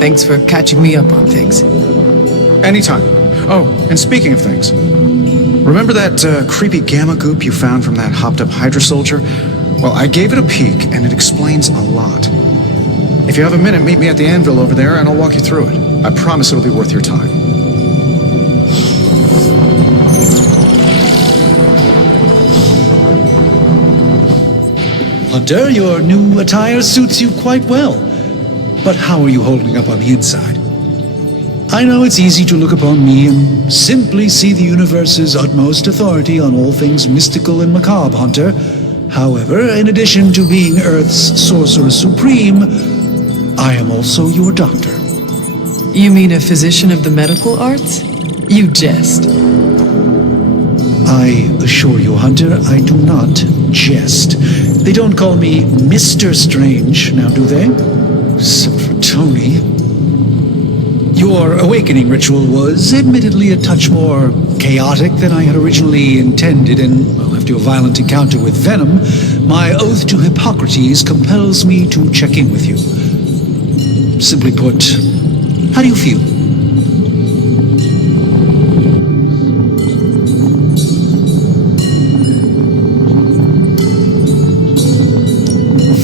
Thanks for catching me up on things. Anytime. Oh, and speaking of things, remember that creepy gamma goop you found from that hopped-up Hydra soldier? Well, I gave it a peek, and it explains a lot. If you have a minute, meet me at the anvil over there, and I'll walk you through it. I promise it'll be worth your time. Hunter, your new attire suits you quite well. But how are you holding up on the inside? I know it's easy to look upon me and simply see the universe's utmost authority on all things mystical and macabre, Hunter. However, in addition to being Earth's Sorcerer Supreme, I am also your doctor. You mean a physician of the medical arts? You jest. I assure you, Hunter, I do not jest. They don't call me Mr. Strange, now do they? Except for Tony. Your awakening ritual was admittedly a touch more chaotic than I had originally intended, and, well, after your violent encounter with Venom, my oath to Hippocrates compels me to check in with you. Simply put, how do you feel?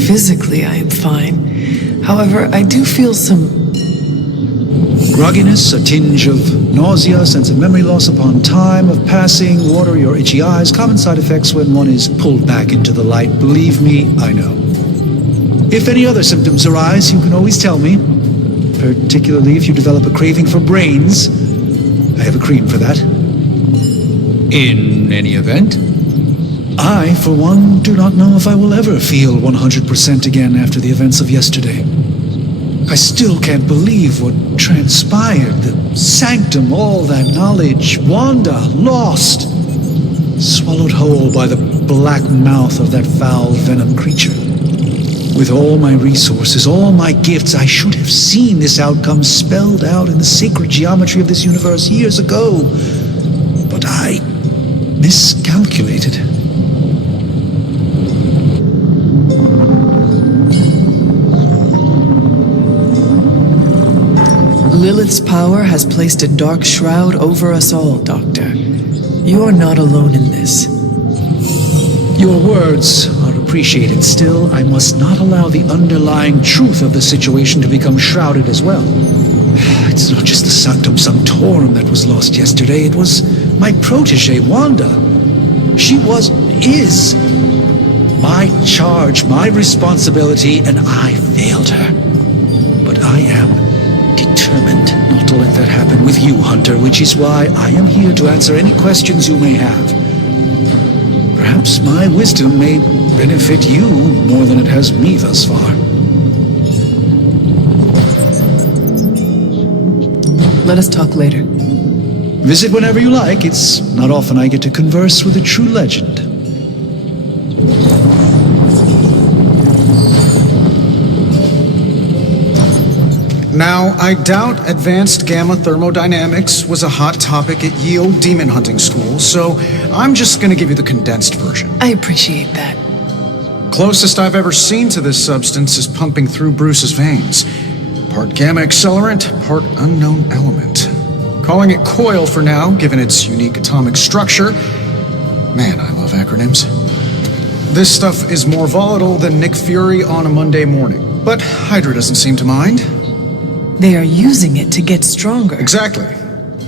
Physically, I am fine. However, I do feel some grogginess, a tinge of nausea, sense of memory loss upon time of passing, watery or itchy eyes, common side effects when one is pulled back into the light. Believe me, I know. If any other symptoms arise, you can always tell me, particularly if you develop a craving for brains. I have a cream for that. In any event, I, for one, do not know if I will ever feel 100% again after the events of yesterday. I still can't believe what transpired. The sanctum, all that knowledge, Wanda, lost. Swallowed whole by the black mouth of that foul venom creature. With all my resources, all my gifts, I should have seen this outcome spelled out in the sacred geometry of this universe years ago. But I miscalculated. Lilith's power has placed a dark shroud over us all, Doctor. You are not alone in this. Your words are appreciated. Still, I must not allow the underlying truth of the situation to become shrouded as well. It's not just the Sanctum Sanctorum that was lost yesterday. It was my protege, Wanda. She is my charge, my responsibility, and I failed her. But I am determined not to let that happen with you, Hunter, which is why I am here to answer any questions you may have. Perhaps my wisdom may benefit you more than it has me thus far. Let us talk later. Visit whenever you like. It's not often I get to converse with a true legend. Now, I doubt advanced gamma thermodynamics was a hot topic at ye old demon hunting school, so I'm just gonna give you the condensed version. I appreciate that. Closest I've ever seen to this substance is pumping through Bruce's veins. Part gamma accelerant, part unknown element. Calling it coil for now, given its unique atomic structure. Man, I love acronyms. This stuff is more volatile than Nick Fury on a Monday morning, but Hydra doesn't seem to mind. They are using it to get stronger. Exactly.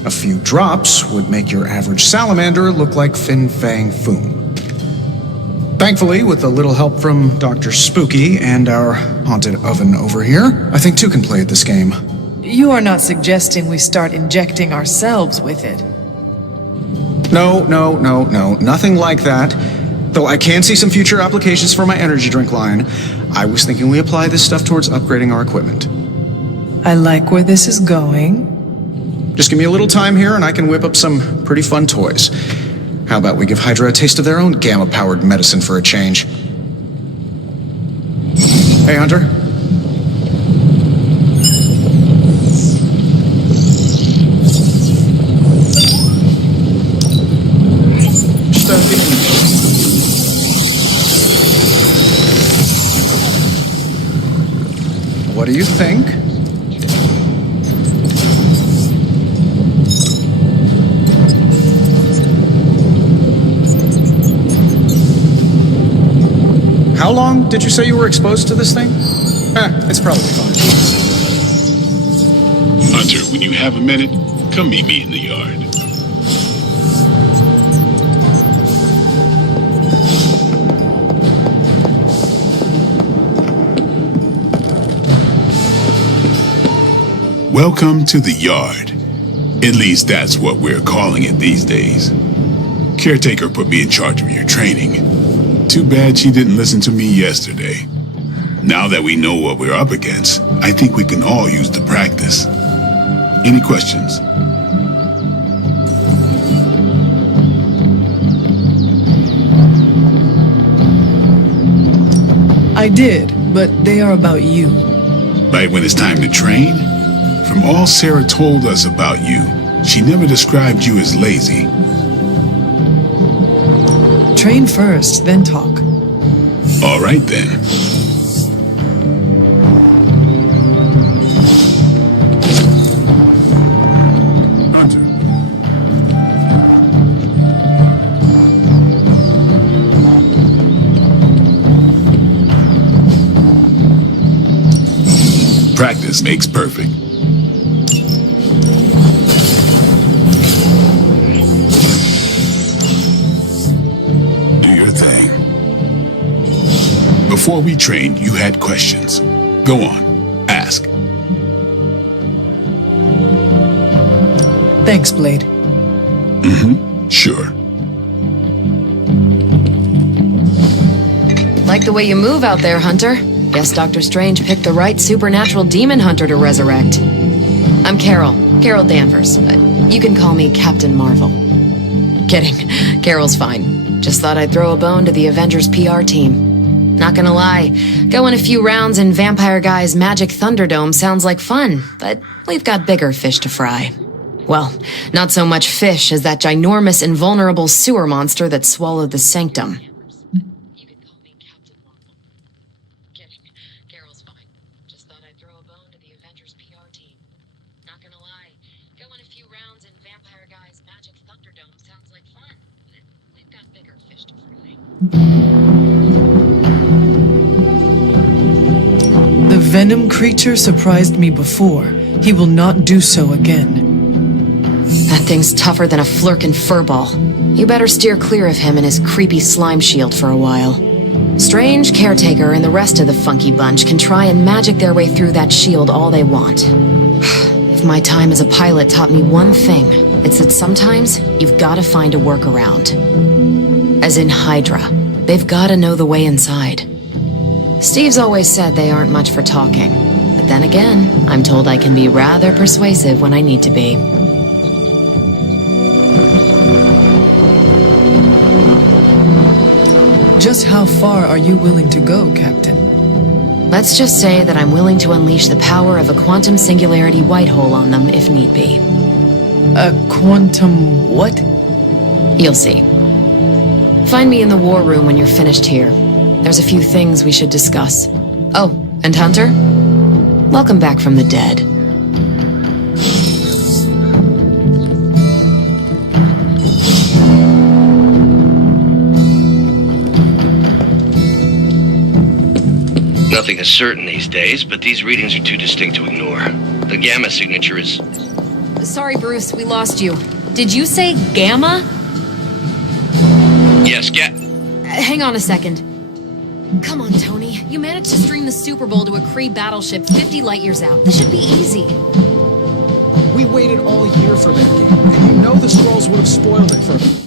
A few drops would make your average salamander look like Fin Fang Foom. Thankfully, with a little help from Dr. Spooky and our haunted oven over here, I think two can play at this game. You are not suggesting we start injecting ourselves with it. No, nothing like that. Though I can see some future applications for my energy drink line. I was thinking we apply this stuff towards upgrading our equipment. I like where this is going. Just give me a little time here and I can whip up some pretty fun toys. How about we give Hydra a taste of their own gamma-powered medicine for a change? Hey, Hunter. What do you think? How long did you say you were exposed to this thing? It's probably fine. Hunter, when you have a minute, come meet me in the yard. Welcome to the yard. At least that's what we're calling it these days. Caretaker put me in charge of your training. Too bad she didn't listen to me yesterday. Now that we know what we're up against, I think we can all use the practice. Any questions? I did, but they are about you. Right when it's time to train? From all Sarah told us about you, she never described you as lazy. Train first, then talk. All right, then. Practice makes perfect. Before we trained, you had questions. Go on, ask. Thanks, Blade. Sure. Like the way you move out there, Hunter. Guess Dr. Strange picked the right supernatural demon hunter to resurrect. I'm Carol Danvers. You can call me Captain Marvel. Kidding. Carol's fine. Just thought I'd throw a bone to the Avengers PR team. Not gonna lie, going a few rounds in Vampire Guy's Magic Thunderdome sounds like fun, but we've got bigger fish to fry. Well, not so much fish as that ginormous invulnerable sewer monster that swallowed the Sanctum. You can call me Captain Marvel. Kidding. Carol's fine. Just thought I'd throw a bone to the Avengers PR team. Not gonna lie, going a few rounds in Vampire Guy's Magic Thunderdome sounds like fun, but we've got bigger fish to fry. The Venom creature surprised me before. He will not do so again. That thing's tougher than a Flurkin furball. You better steer clear of him and his creepy slime shield for a while. Strange, Caretaker, and the rest of the funky bunch can try and magic their way through that shield all they want. If my time as a pilot taught me one thing, it's that sometimes you've gotta find a workaround. As in Hydra, they've gotta know the way inside. Steve's always said they aren't much for talking. But then again, I'm told I can be rather persuasive when I need to be. Just how far are you willing to go, Captain? Let's just say that I'm willing to unleash the power of a quantum singularity white hole on them if need be. A quantum what? You'll see. Find me in the war room when you're finished here. There's a few things we should discuss. Oh, and Hunter? Welcome back from the dead. Nothing is certain these days, but these readings are too distinct to ignore. The gamma signature is... Sorry, Bruce, we lost you. Did you say Gamma? Yes, Hang on a second. Come on, Tony. You managed to stream the Super Bowl to a Kree battleship 50 light years out. This should be easy. We waited all year for that game, and you know the Skrulls would have spoiled it for...